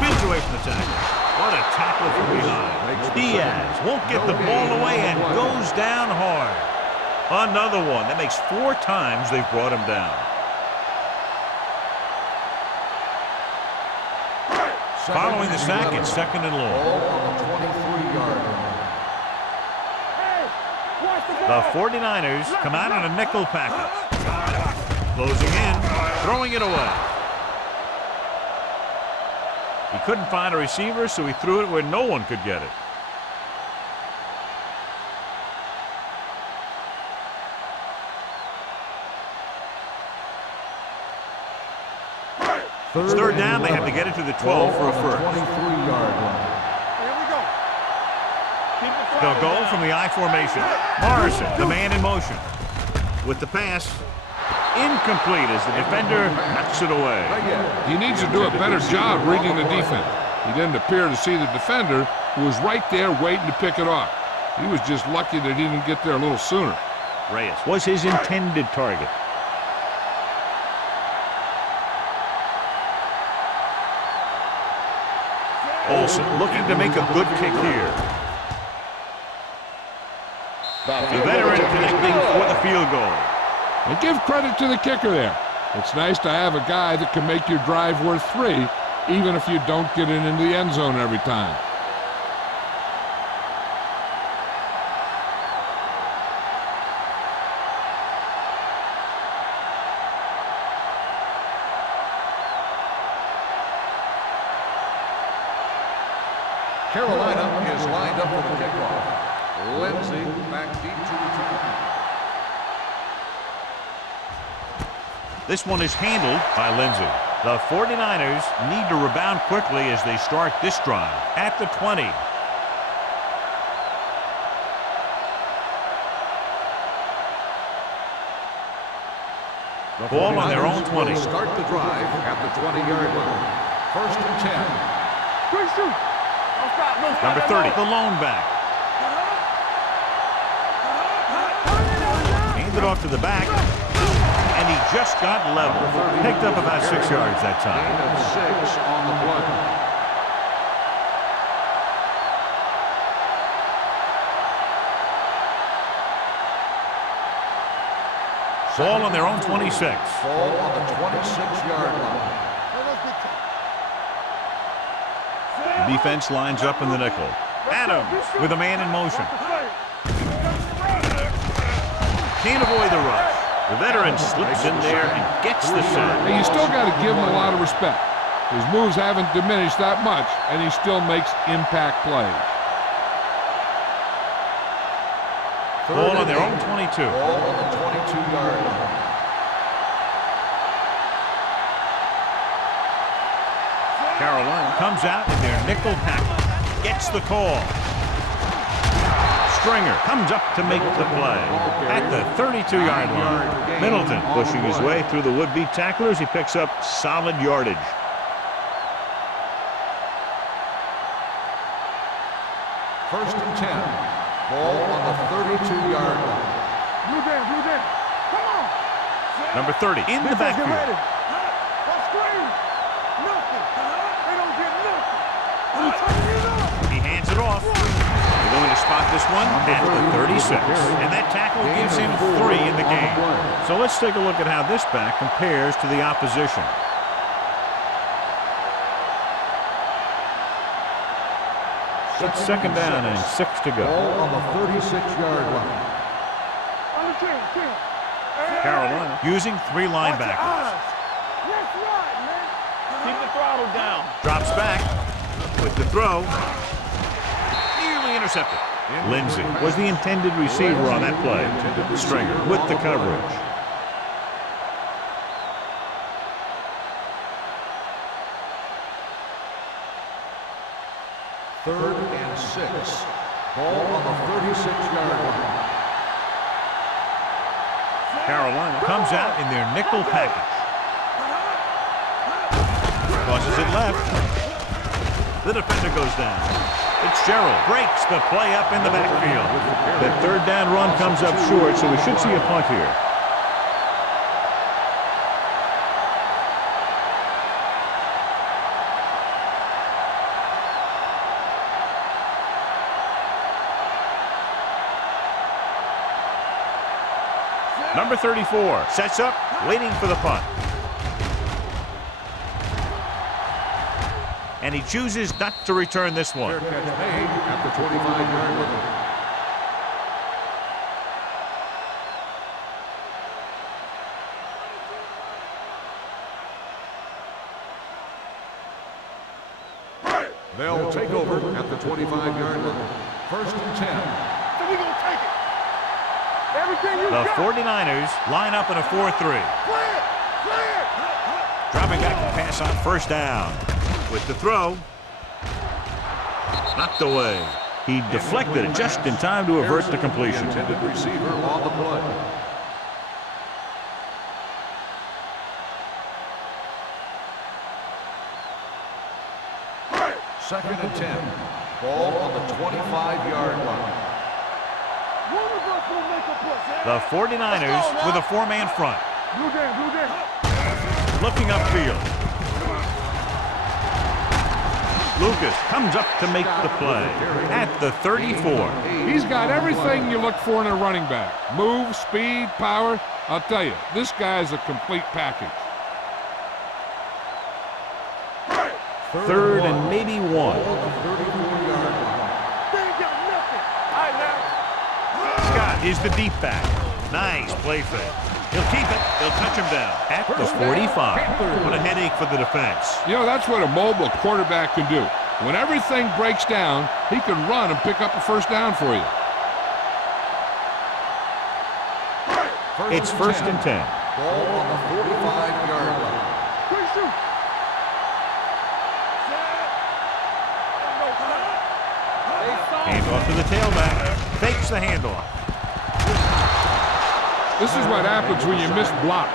Spins away from the tackle. What a tackle from behind. Diaz won't get the ball away and goes down hard. Another one. That makes 4 times they've brought him down. Following the sack, it's second and long. Ball on the 23-yard line. Hey, watch the The ball. 49ers come out in a nickel package. Closing in, throwing it away. He couldn't find a receiver, so he threw it where no one could get it. It's third down. They have to get it to the 12 for a first. 23-yard line. Here we go. Keep the They'll go from the I formation. Morrison, the man in motion. With the pass, incomplete as the defender knocks it away. He needs to do a better job reading the defense. He didn't appear to see the defender, who was right there waiting to pick it off. He was just lucky that he didn't get there a little sooner. Reyes was his intended target. Olsen looking to make a good kick here. The veteran connecting for the field goal. And give credit to the kicker there. It's nice to have a guy that can make your drive worth 3, even if you don't get it into the end zone every time. Carolina is lined up for the kickoff. Lindsey back deep to return. This one is handled by Lindsey. The 49ers need to rebound quickly as they start this drive at the 20. The ball on their own 20. Start the drive at the 20-yard line. First and 10. Quick shoot. Don't stop. Don't stop. Number 30, the lone back. Handed off to the back. And he just got level. Picked up about 6 yards that time. Gain of 6 on the play. Ball on their own 26. Ball on the 26-yard line. The defense lines up in the nickel. Adams with a man in motion. Can't avoid the rush. The veteran slips in there and gets the sack. And you still got to give him a lot of respect. His moves haven't diminished that much, and he still makes impact plays. Ball on their own 22. Ball on the 22-yard line. Carolina comes out in their nickel package. Gets the call. Stringer comes up to make the play at the 32-yard line. Middleton pushing his way through the would-be tacklers. He picks up solid yardage. First and 10. Ball on the 32-yard line. Blue down, blue down. Come on. Number 30 in the Defense, get ready. backfield. What's screen? Nothing. They don't get nothing. I'm turning it up. He hands it off. They're going to spot this one at the 36. And that tackle gives him 3 in the game. So let's take a look at how this back compares to the opposition. It's second down and 6 to go. Ball on the 36-yard line. On the 10. Carolina using 3 linebackers. That's right, man. Keep the throttle down. Drops back with the throw. Nearly intercepted. Lindsey was the intended receiver on that play. Stringer with the coverage. Third and 6. Ball on the 36-yard line. Carolina comes out in their nickel package. Tosses it left. The defender goes down. Fitzgerald breaks the play up in the backfield. The third down run comes up short, so we should see a punt here. Number 34 sets up, waiting for the punt. And he chooses not to return this one. Fair catch made at the 25-yard line. They'll take over at the 25-yard line. First and 10. So we gonna take it. Everything you The got. 49ers line up in a 4-3. Clear. Dropping back to pass on first down. With the throw. Knocked away. He deflected it just in time to avert the completion. Intended receiver on the play. Second and 10. Ball on the 25-yard line. One of us will make a play. The 49ers with a 4-man front. Blue down, blue down. Looking upfield. Lucas comes up to make the play at the 34. He's got everything you look for in a running back. Move, speed, power. I'll tell you, this guy's a complete package. Third and maybe 1. On the 34-yard line. They ain't got nothing. All right, now. Scott is the deep back. Nice play fake. He'll keep it. They'll touch him down at the 45. What a headache for the defense. You know, that's what a mobile quarterback can do. When everything breaks down, he can run and pick up a first down for you. It's first and 10. Ball on the 45-yard line. Quick shoot. Hand off to the tailback. Fakes the handoff. This is what happens when you miss block.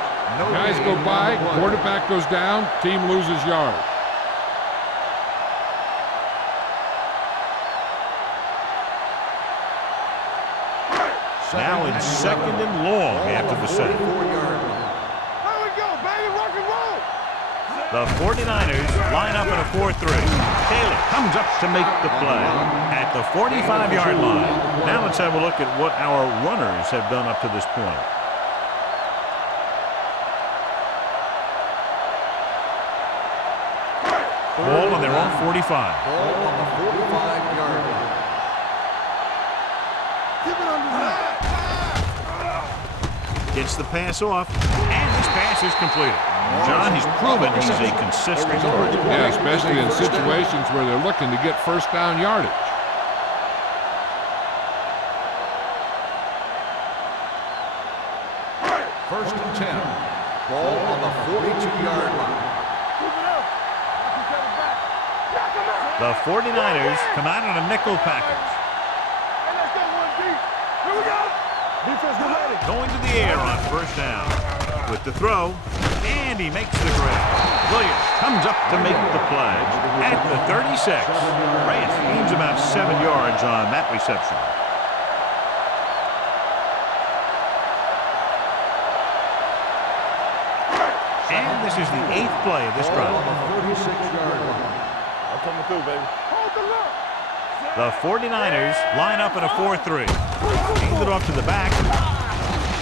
Guys go by, quarterback goes down, team loses yards. Now in second and long after the set. Here we go, baby. Rock and roll. The 49ers line up in a 4-3. Taylor comes up to make the play at the 45-yard line. Now let's have a look at what our runners have done up to this point. Ball on their own 45. Ball on the 45-yard line. Keep it under that. Gets the pass off, and this pass is completed. John, he's proven he's a consistent target. Yeah, especially in situations where they're looking to get first down yardage. First and 10. Ball on the 42-yard line. Keep it up. Knock each other back. Knock 'em out. The 49ers come out in a nickel package. Hey, let's go one deep. Here we go. Defense, get ready. Going to the air on first down. With the throw, and he makes the grab. Williams comes up to make the play at the 36. Reyes gains about 7 yards on that reception. And this is the 8th play of this drive. On the 46-yard line. I'm coming through, baby. Hold the look. The 49ers line up in a 4-3. Hands it off to the back.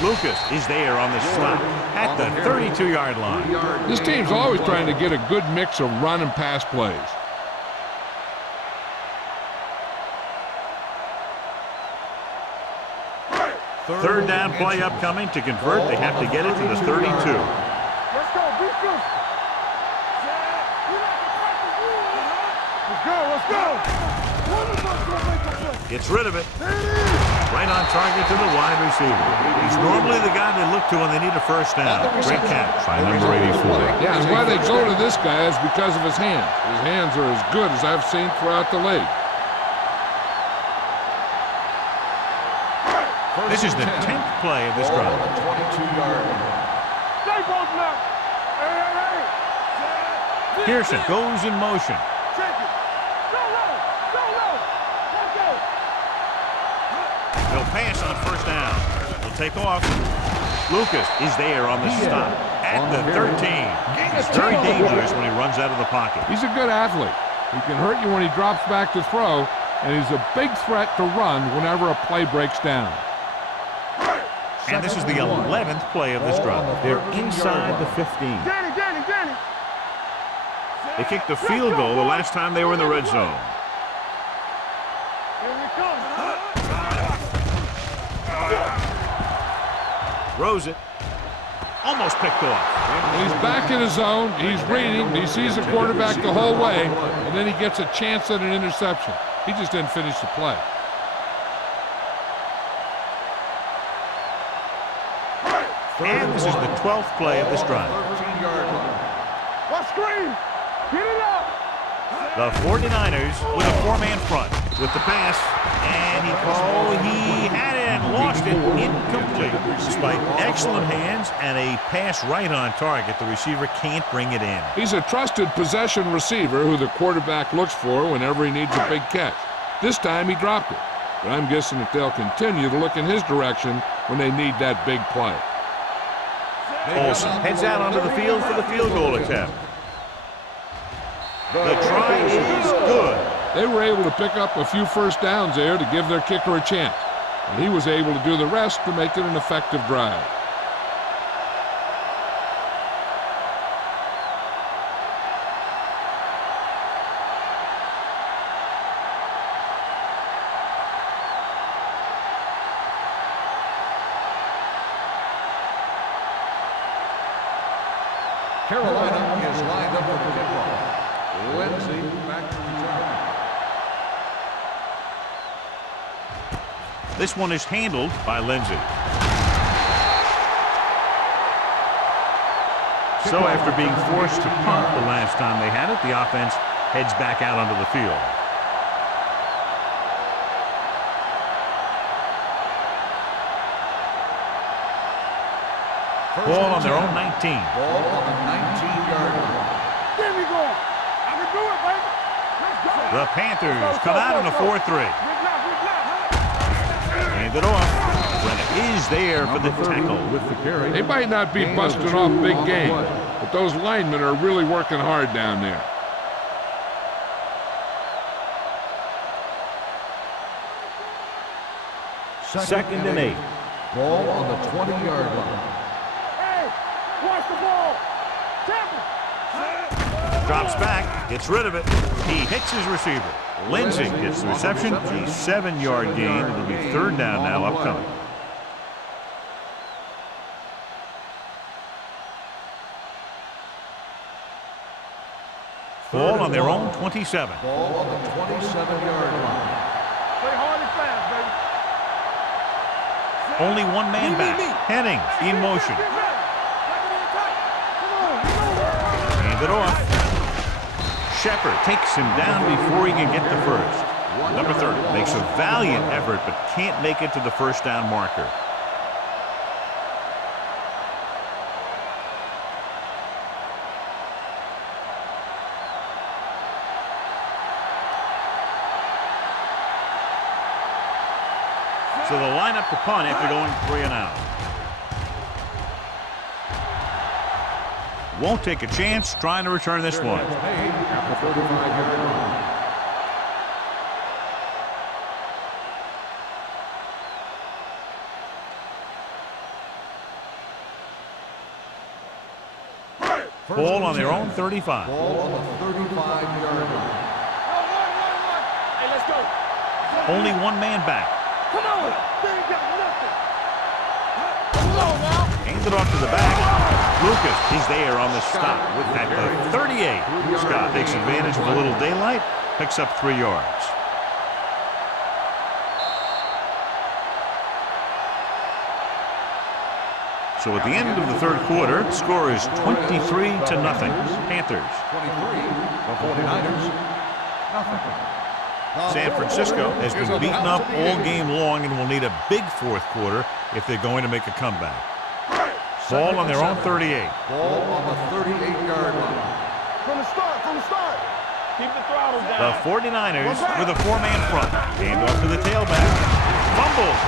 Lucas is there on the stop at the 32-yard line. This team's always trying to get a good mix of run and pass plays. Third down play upcoming. To convert, they have to get it to the 32. Let's go. Be good. Let's go. Let's go. One of us gonna make the play. Gets rid of it. Right on target to the wide receiver. He's normally the guy they look to when they need a first down. Great catch by number 84. Yeah, and why they go to this guy is because of his hands. His hands are as good as I've seen throughout the league. This is the 10th play of this Ball drive. on the 22-yard line. Stay both now. Hey. Pearson goes in motion. Check it. Go low. Go low. Let's go. He'll pass on first down. He'll take off. Lucas is there on the stop at the 13. He's very dangerous when he runs out of the pocket. He's a good athlete. He can hurt you when he drops back to throw, and he's a big threat to run whenever a play breaks down. And this is the 11th play of this drive. They're inside the 15. Danny. They kicked a field goal the last time they were in the red zone. Here we come. Throws it. Almost picked off. He's back in his zone. He's reading. He sees the quarterback the whole way, and then he gets a chance at an interception. He just didn't finish the play. And this is the 12th play of this drive. 13-yard line. What screen? Get it up. The 49ers with a 4-man front with the pass. And he had it and lost it incomplete. Despite excellent hands and a pass right on target, the receiver can't bring it in. He's a trusted possession receiver who the quarterback looks for whenever he needs a big catch. This time he dropped it, but I'm guessing that they'll continue to look in his direction when they need that big play. Olsen heads out onto the field for the field goal attempt. The try is good. They were able to pick up a few first downs there to give their kicker a chance, and he was able to do the rest to make it an effective drive. Carolina is lined up for the kickoff. Lindsey back to return. This one is handled by Lindsey. So after being forced to punt the last time they had it, the offense heads back out onto the field. Ball on their own 19. Ball on the 19-yard line. There we go. I can do it, baby. Let's go. The Panthers come out in a 4-3. Good luck. Hand it off. Brennan is there for the tackle. With the carry. They might not be busting off big games, but those linemen are really working hard down there. Second and 8. Ball on the 20-yard line. Hey, watch the ball. Tackle. Drops back, gets rid of it. He hits his receiver. Lindsey gets the reception. A 7-yard gain. It'll be third down now upcoming. Ball on their own 27. Ball on the 27-yard line. Play hard and fast, baby. Only one man back. Henning in motion. Hand it off. Shepard takes him down before he can get the first. Number 30 makes a valiant effort but can't make it to the first down marker. So they'll line up to punt after going 3 and out. Won't take a chance trying to return this one. At the 45-yard line. Ball on their own 35. Ball on the 35-yard line. Hey, let's go. Only one man back. Come on. They ain't got nothing. Come on now. Hands it off to the back. Lucas is there on the stop at the 38. Scott takes advantage of a little daylight, picks up 3 yards. So at the end of the third quarter, the score is 23-0. Panthers. 23, the 49ers, nothing. San Francisco has been beaten up all game long and will need a big fourth quarter if they're going to make a comeback. Ball on their own 38. Ball on the 38-yard line. From the start. Keep the throttle down. The 49ers with a 4-man front. Hand off to the tailback. Fumbles.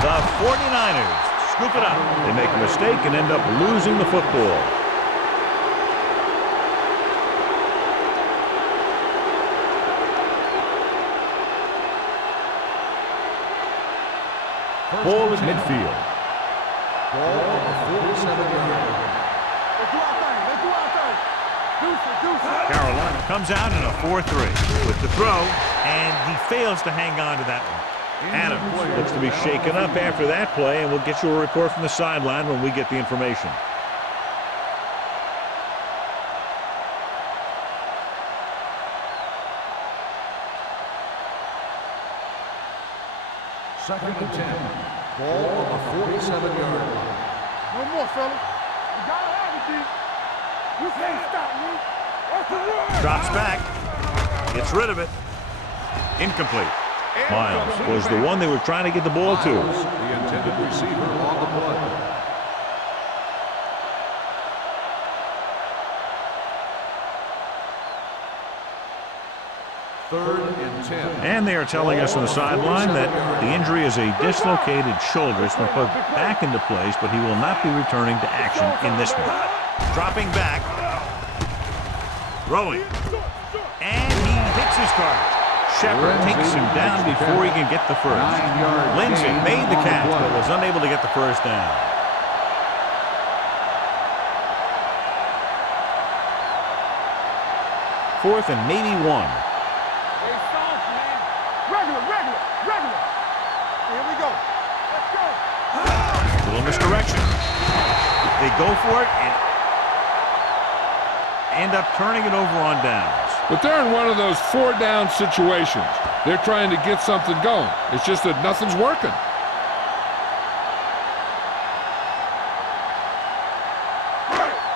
The 49ers scoop it up. They make a mistake and end up losing the football. Ball is midfield. Ball on the 47-yard line. Let's do our thing. Deuce it. Carolina comes out in a 4-3 with the throw, and he fails to hang on to that one. Adams looks to be shaken up after that play, and we'll get you a report from the sideline when we get the information. Second and 10. Ball on the 47-yard line. No more, fellas. You gotta have it, D. You can't stop me. That's the run. Drops back, gets rid of it. Incomplete. Miles was the one they were trying to get the ball to. Miles, the intended receiver on the play. Third and 10. And they are telling us on the sideline that the injury is a dislocated shoulder. It's been put back into place, but he will not be returning to action in this one. Dropping back. Throwing. And he hits his target. Shepard takes him down before he can get the first. Lindsey made the catch, but was unable to get the first down. Fourth and maybe 1. Hey, soft, man. Regular. Here we go. Let's go. Little misdirection. They go for it and end up turning it over on downs. But they're in one of those 4-down situations. They're trying to get something going. It's just that nothing's working.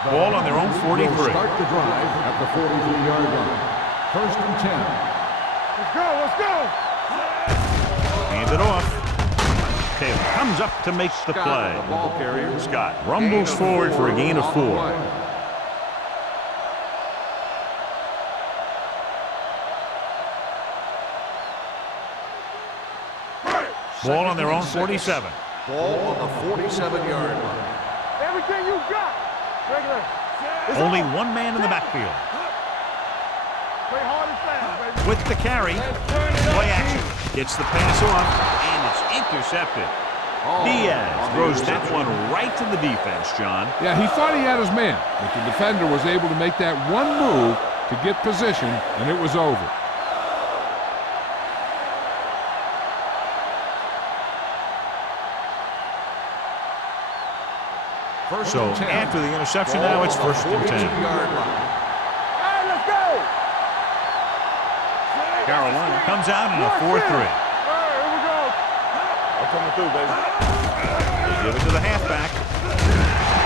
Ball on their own 43. Start the drive at the 43-yard line. First and 10. Let's go. Hand it off. Taylor comes up to make the play. The ball carrier. Scott rumbles forward for a gain of 4. Ball on their own 47. Ball on the 47-yard line. Everything you got. Regular. It's Only on. one man in the backfield. Play hard and fast, baby. With the carry. Play action. Gets the pass off, and it's intercepted. Diaz throws that one right to the defense, John. Yeah, he thought he had his man, but the defender was able to make that one move to get position, and it was over. So after the interception, now it's 1st and 10. Hey, let's go. Carolina comes out in a 4-3. Hey, here we go. I'm coming through, baby. They give it to the halfback.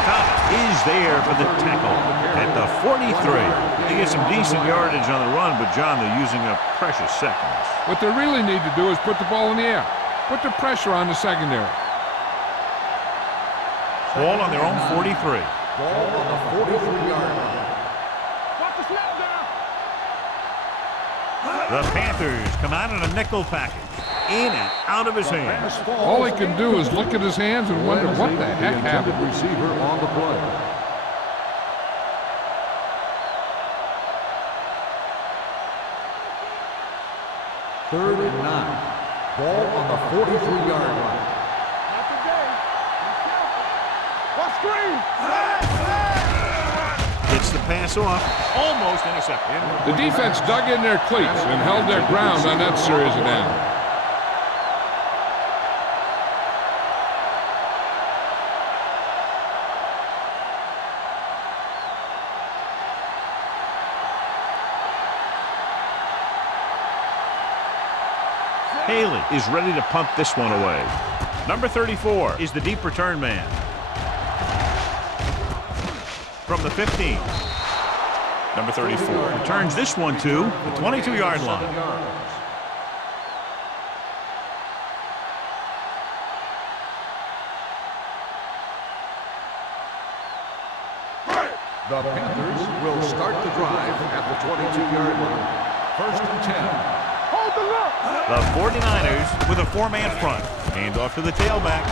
Thomas is there for the tackle at the 43. They get some decent yardage on the run, but John, they're using up precious seconds. What they really need to do is put the ball in the air. Put the pressure on the secondary. Ball on their own 43. Ball on the 43-yard line. Watch the snap down. The Panthers come out in a nickel package. In and out of his hands. All he can do is look at his hands and wonder what the heck happened. Receiver on the play. Third and 9. Ball on the 43-yard line. Not today. Watch screen. Gets the pass off. Almost intercepted. The defense dug in their cleats and held their ground on that series of downs. Haley is ready to punt this one away. Number 34 is the deep return man. From the 15. Number 34. Returns this one to the 22-yard line. The Panthers will start the drive at the 22-yard line. 1st and 10. Hold the look. The 49ers with a 4-man front. Hand off to the tailback.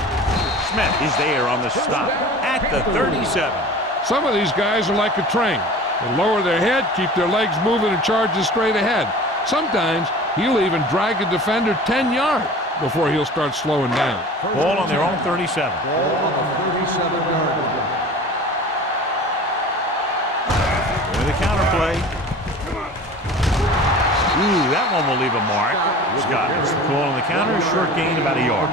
Smith is there on the stop at the 37. Some of these guys are like a train. They lower their head, keep their legs moving, and charges straight ahead. Sometimes he'll even drag a defender 10 yards before he'll start slowing down. Ball on their own 37. Ball on the 37-yard line. With a counter play. Ooh, that one will leave a mark. Scott gets the call on the counter. Short gain, about a yard.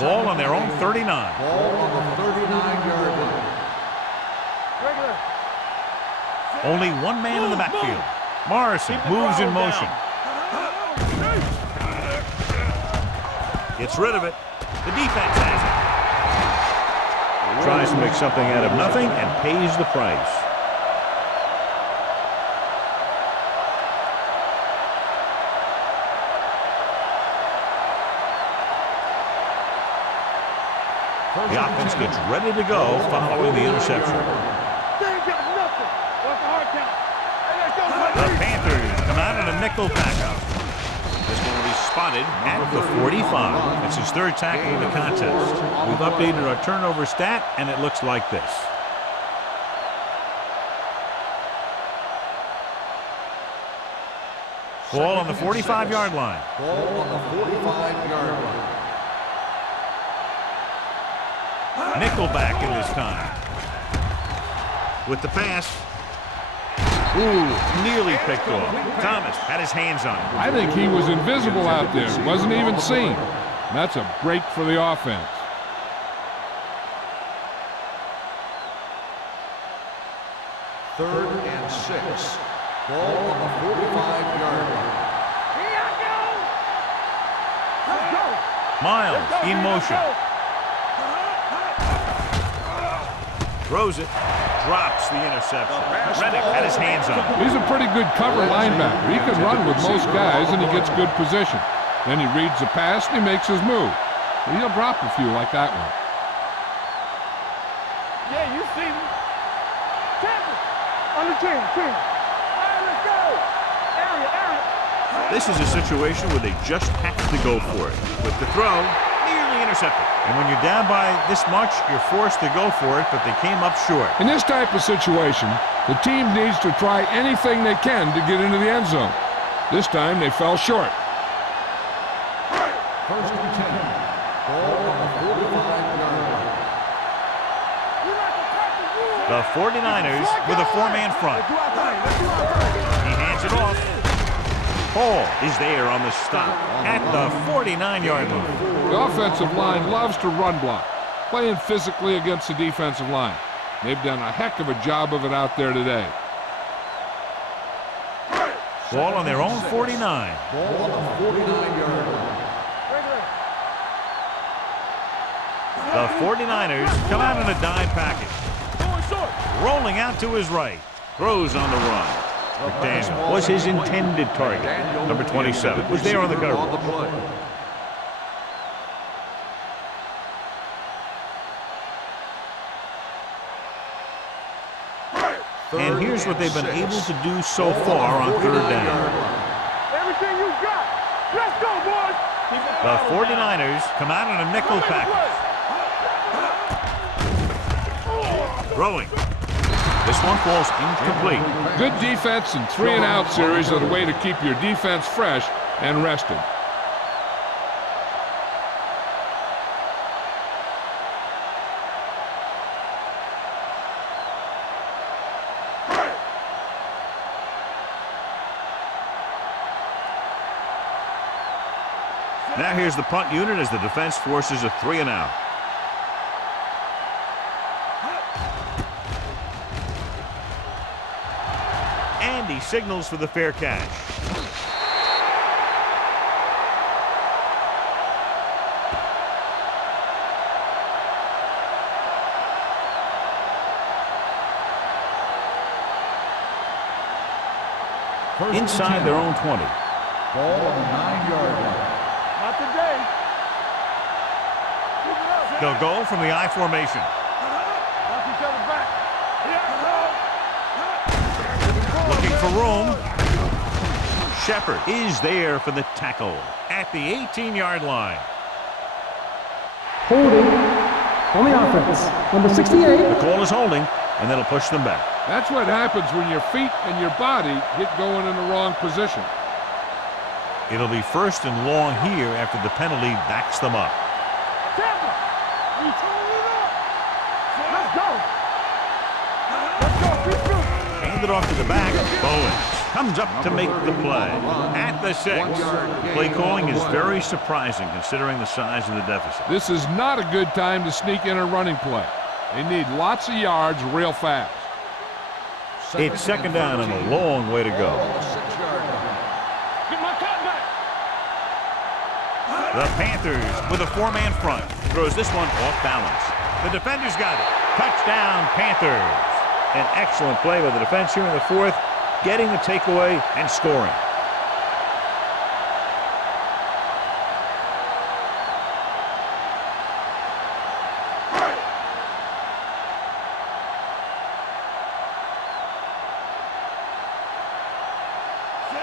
Ball on their own 39. Ball on the 39-yard line. Regular. Only one man in the backfield. Morrison moves in motion. Gets rid of it. The defense has it. Tries to make something out of nothing and pays the price. The offense gets ready to go following the interception. They ain't got nothing. What's the hard count? Hey, let's go. The Panthers come out in a nickel package. This one will be spotted at the 45. It's his 3rd tackle of the contest. We've updated our turnover stat, and it looks like this. Ball on the 45-yard line. Ball on the 45-yard line. Nickelback in this time. With the pass. Ooh, nearly picked off. Thomas had his hands on it. I think he was invisible out there. Wasn't even seen. That's a break for the offense. Third and 6. Ball on the 45-yard line. Here I go. Let's go. Miles in motion. Throws it. Drops the interception. Reddick had his hands on it. He's a pretty good cover linebacker. He can run with most guys, and he gets good position. Then he reads the pass, and he makes his move. But he'll drop a few like that one. Yeah, you see me. Tackle. On the team. All right, let's go. Area. This is a situation where they just have to go for it. With the throw, nearly intercepted. And when you're down by this much, you're forced to go for it, but they came up short. In this type of situation, the team needs to try anything they can to get into the end zone. This time, they fell short. First and 10. Ball on the 45-yard line. The 49ers with a four-man front. He hands it off. Hall is there on the stop at the 49-yard line. The offensive line loves to run block, playing physically against the defensive line. They've done a heck of a job of it out there today. Ball on their own 49. Ball on the 49-yard line. The 49ers come out in a dime package. Rolling out to his right. Throws on the run. McDaniel was his intended target. Number 27 was there on the cover. And here's what they've been able to do so far on third down. Everything you got. Let's go, boys. The 49ers come out in a nickel package. Throwing. This one falls incomplete. Good defense and 3-and-out series are the way to keep your defense fresh and rested. Now here's the punt unit as the defense forces a 3-and-out. And he signals for the fair catch. Inside their own 20. Ball on the 9-yard line. Not today. They'll go from the I formation. Knock each other back. Looking for room. Shepard is there for the tackle at the 18-yard line. Holding on the offense. Number 68. The call is holding, and that'll push them back. That's what happens when your feet and your body get going in the wrong position. It'll be first and long here after the penalty backs them up. Tampa, you turn it up. Let's go. Let's go. Keep moving. Hand it off to the back. Bowens comes up to make the play at the 6. Play calling is very surprising considering the size of the deficit. This is not a good time to sneak in a running play. They need lots of yards real fast. It's second down and a long way to go. Get my cut back. The Panthers with a 4-man front. Throws this one off balance. The defender's got it. Touchdown, Panthers. An excellent play by the defense here in the 4th, getting the takeaway and scoring.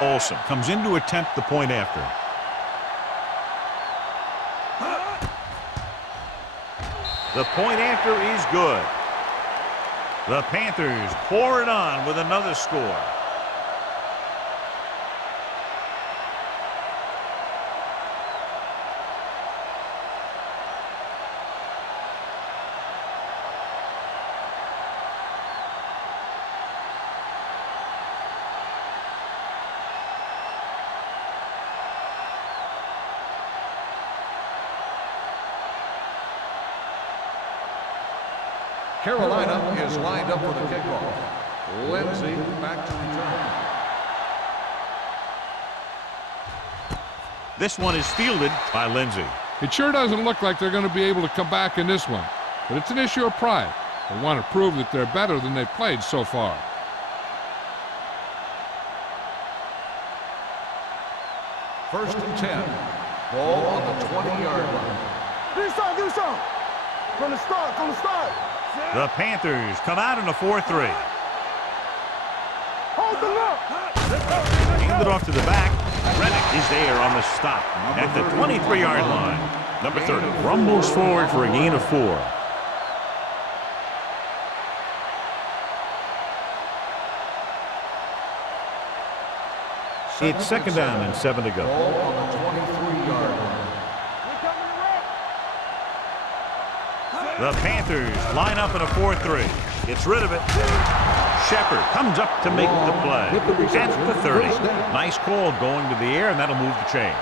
Olsen comes in to attempt the point after. The point after is good. The Panthers pour it on with another score. Carolina is lined up for the kickoff. Lindsey back to return. This one is fielded by Lindsey. It sure doesn't look like they're going to be able to come back in this one, but it's an issue of pride. They want to prove that they're better than they've played so far. First and 10. Ball on the 20-yard line. Do something. From the start. The Panthers come out in a 4-3. Hold the look. Handed off to the back. Reddick is there on the stop at the 23-yard line. Number 30 rumbles forward for a gain of 4. It's second down and 7 to go. Ball on the 23-yard line. The Panthers line up in a 4-3. Gets rid of it. Shepard comes up to make the play at the 30. Nice call going to the air, and that'll move the chains.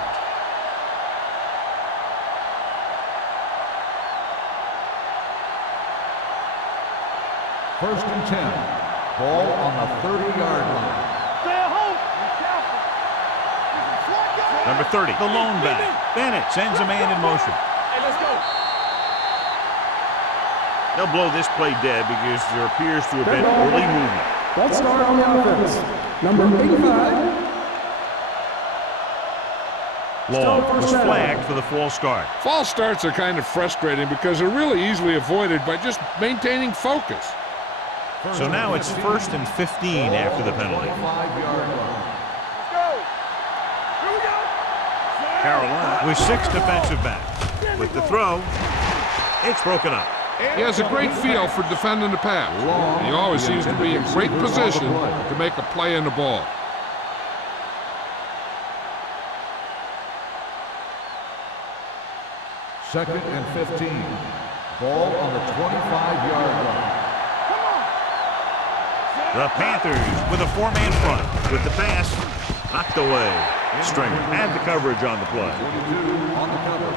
First and 10. Ball on the 30-yard line. Stay at home. Be careful. Number 30, the lone back. Bennett sends a man in motion. Hey, let's go. They'll blow this play dead because there appears to have been early movement. False start on the offense. Number 85. Long was flagged for the false start. False starts are kind of frustrating because they're really easily avoided by just maintaining focus. So now it's 1st and 15 after the penalty. 25-yard line. Let's go. Here we go. Carolina with 6 defensive backs. With the throw, it's broken up. He has a great feel for defending the pass. He always seems to be in great position to make a play in the ball. Second and 15. Ball on the 25-yard line. The Panthers with a 4-man front. With the pass, knocked away. Stringer had the coverage on the play. 22 on the cover.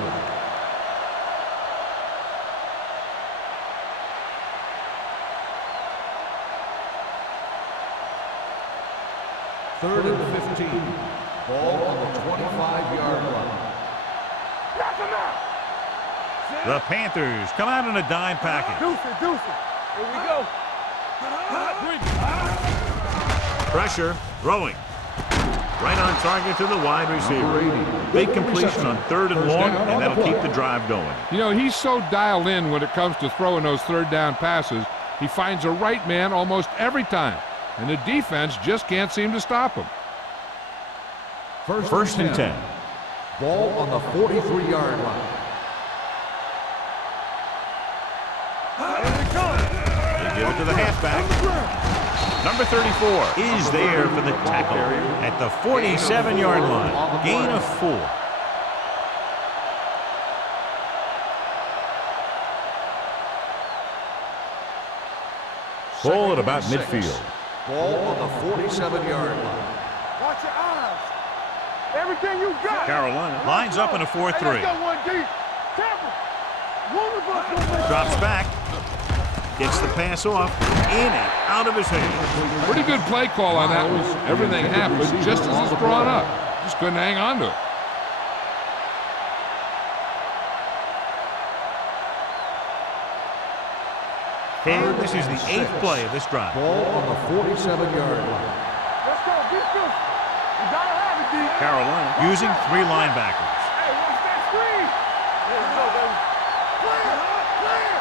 Third and 15. Ball on the 25-yard line. Knock him out. The Panthers come out in a dime package. Deuce it, deuce it. Here we go. Pressure, throwing. Right on target to the wide receiver. Big completion on 3rd and long, and that'll keep the drive going. You know, he's so dialed in when it comes to throwing those third down passes. He finds a right man almost every time, and the defense just can't seem to stop him. First and 10. Ball on the 43-yard line. They give it to the halfback. Number 34 is there for the tackle at the 47-yard line. Gain of 4. Ball at about midfield. Ball on the 47-yard line. Watch your eyes. Everything you got. Carolina lines up in a 4-3. Hey, let's go, 1D. Careful. One of us will make Drops back. Gets the pass off. In and out of his hands. Pretty good play call on that one. Everything happened just as it's brought up. Just couldn't hang on to it. And this is the 8th play of this drive. Ball on the 47-yard line. Let's go. Get this. You gotta have it, D. Carolina using 3 linebackers. Hey, watch that screen. There we go, baby. Clear.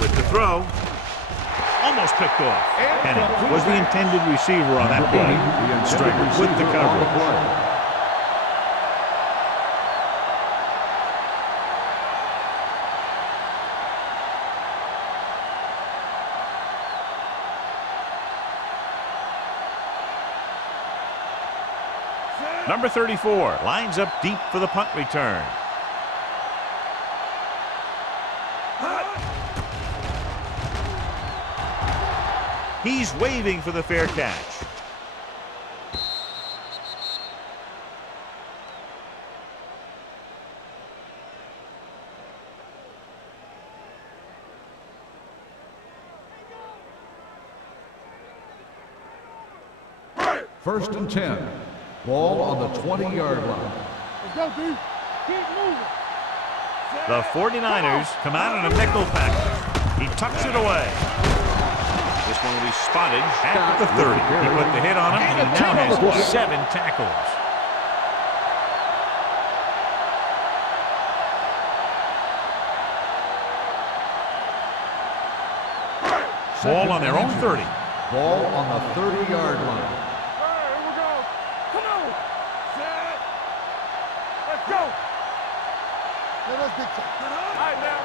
With the throw, almost picked off. Penny was the intended receiver on that play. Stringer with the coverage. Number 34 lines up deep for the punt return. He's waving for the fair catch. First and 10. Ball on the 20-yard line. Let's go, D. Keep moving. The 49ers come out in a nickel package. He tucks it away. This one will be spotted at the 30. He put the hit on him, and he now has 7 tackles. Ball on their own 30. Ball on the 30-yard line. All right, here we go. Come on. Set. Let's go. Let us big time. All right, now.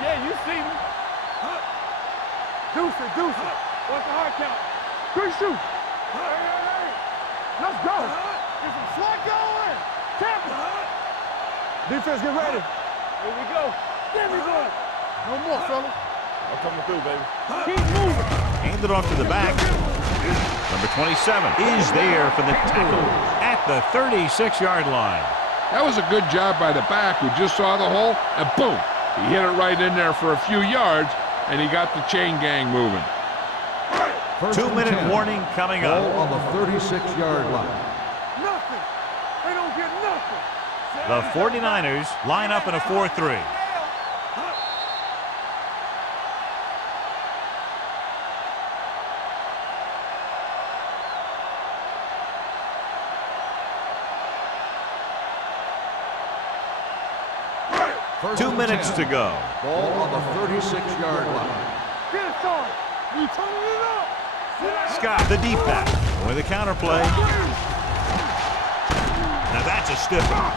Yeah, you see me. Deuce it, deuce it. What's the hard count? 3 shoot. Hey. Let's go. Get some slack going. Tampa. Defense, get ready. Here we go. There we go. No more, fella. I'm coming through, baby. Keep moving. Handed off to the back. Number 27 is there for the tackle at the 36-yard line. That was a good job by the back who just saw the hole, and boom, he hit it right in there for a few yards, and he got the chain gang moving. 2-minute warning coming up. Ball on the 36-yard line. Nothing. They don't get nothing. The 49ers line up in a 4-3. First 2 and minutes 10. to go. Ball on the 36-yard line. Get it on. We turning it up. Scott, the deep pass. With the counter play. Now that's a stiff one.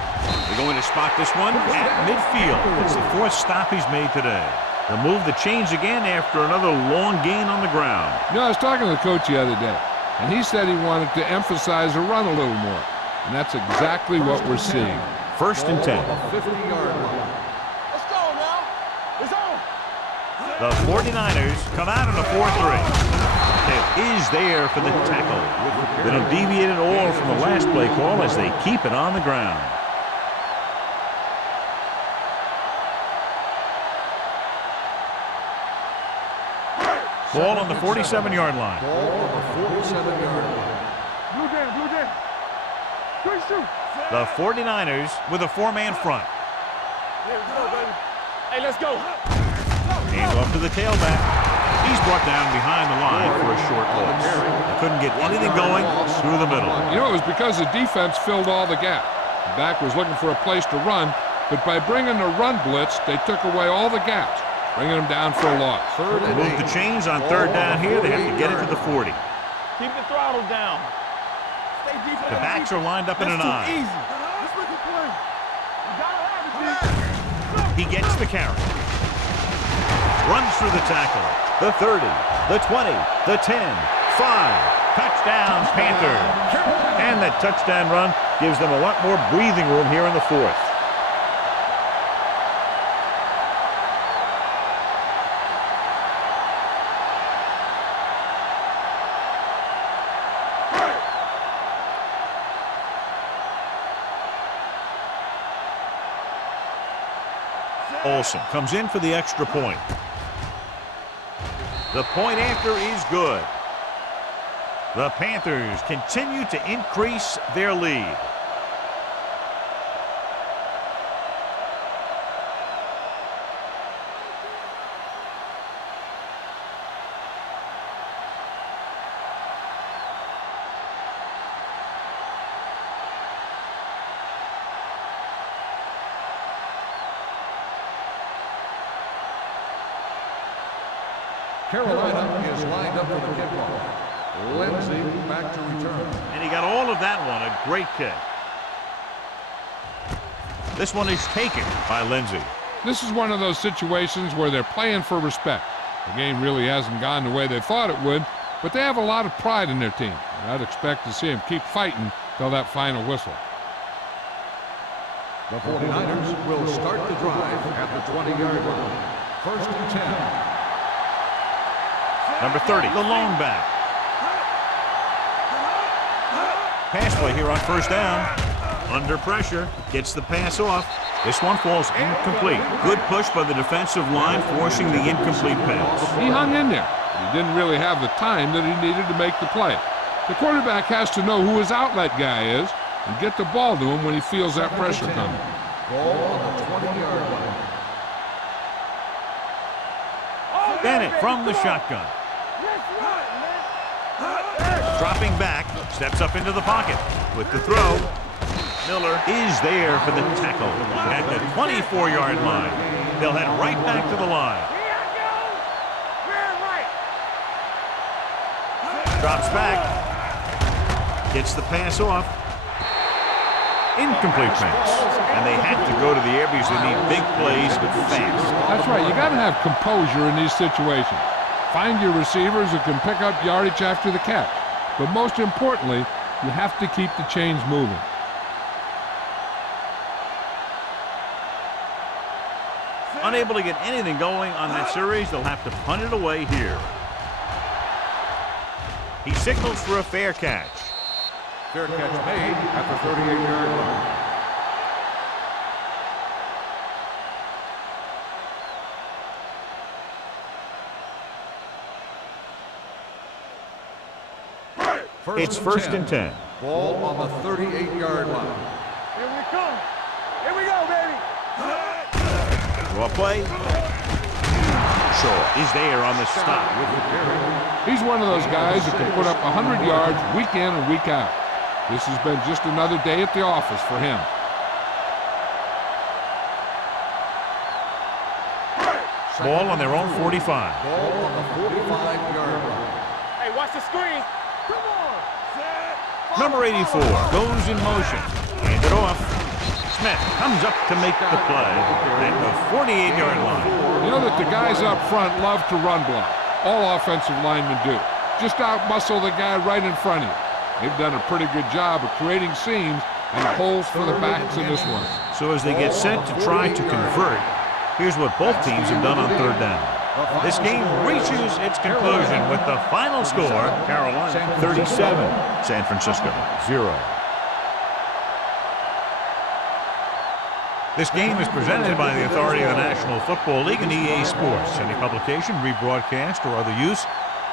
They're going to spot this one at midfield. It's the 4th stop he's made today. They'll move the chains again after another long gain on the ground. You know, I was talking to the coach the other day, and he said he wanted to emphasize the run a little more, and that's exactly what we're seeing. 1st and 10. Ball on the 50-yard line. Let's go now. It's on. The 49ers come out in a 4-3. Is there for the tackle. They don't deviate at all from the last play call as they keep it on the ground. Ball on the 47-yard line. Ball on the 47-yard line. Blue down. 3 shoot. The 49ers with a 4-man front. There we go, baby. Hey, let's go. Hands off to the tailback. He's brought down behind the line for a short loss. They couldn't get anything going through the middle. You know, it was because the defense filled all the gap. The back was looking for a place to run, but by bringing the run blitz, they took away all the gaps, bringing them down for a loss. Third and Move 8. the chains on 3rd down here. They have to get it to the 40. Keep the throttle down. Stay deep. The backs are lined up in an eye. Easy. Let's make it play. You gotta have it, G. He gets the carry. Runs through the tackle. The 30, the 20, the 10, 5. Touchdown, Panthers. And that touchdown run gives them a lot more breathing room here in the 4th. Olsen comes in for the extra point. The point after is good. The Panthers continue to increase their lead. Carolina is lined up for the kickoff. Lindsey back to return. And he got all of that one. A great kick. This one is taken by Lindsey. This is one of those situations where they're playing for respect. The game really hasn't gone the way they thought it would, but they have a lot of pride in their team. And I'd expect to see them keep fighting till that final whistle. The 49ers will start the drive at the 20-yard line. 1st and 10. Number 30, the lone back. Pass play here on 1st down. Under pressure, gets the pass off. This one falls incomplete. Good push by the defensive line, forcing the incomplete pass. He hung in there. He didn't really have the time that he needed to make the play. The quarterback has to know who his outlet guy is and get the ball to him when he feels that pressure coming. Ball on the 20-yard line. Bennett from the shotgun. Dropping back, steps up into the pocket. With the throw, Miller is there for the tackle at the 24-yard line. They'll head right back to the line. Drops back. Gets the pass off. Incomplete pass. And they have to go to the air because they need big plays fast. That's right. You got to have composure in these situations. Find your receivers who can pick up yardage after the catch. But most importantly, you have to keep the chains moving. Unable to get anything going on that series, they'll have to punt it away here. He signals for a fair catch. Fair catch made at the 38-yard line. It's first and 10. Ball on the 38-yard line. Here we come. Here we go, baby. Draw play. Shaw is there on the stop. He's one of those guys who can put up 100 yards week in and week out. This has been just another day at the office for him. Ball on their own 45. Ball on the 45-yard line. Hey, watch the screen. Come on. Number 84 goes in motion. Hand it off. Smith comes up to make the play at the 48-yard line. You know that the guys up front love to run block. All offensive linemen do. Just out-muscle the guy right in front of you. They've done a pretty good job of creating seams and holes for the backs in this one. So as they get set to try to convert, here's what both teams have done on third down. This game reaches its conclusion with the final score, Carolina 37, San Francisco 0. This game is presented by the authority of the National Football League and EA Sports. Any publication, rebroadcast, or other use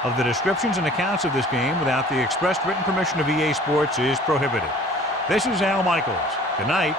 of the descriptions and accounts of this game without the expressed written permission of EA Sports is prohibited. This is Al Michaels. Good night.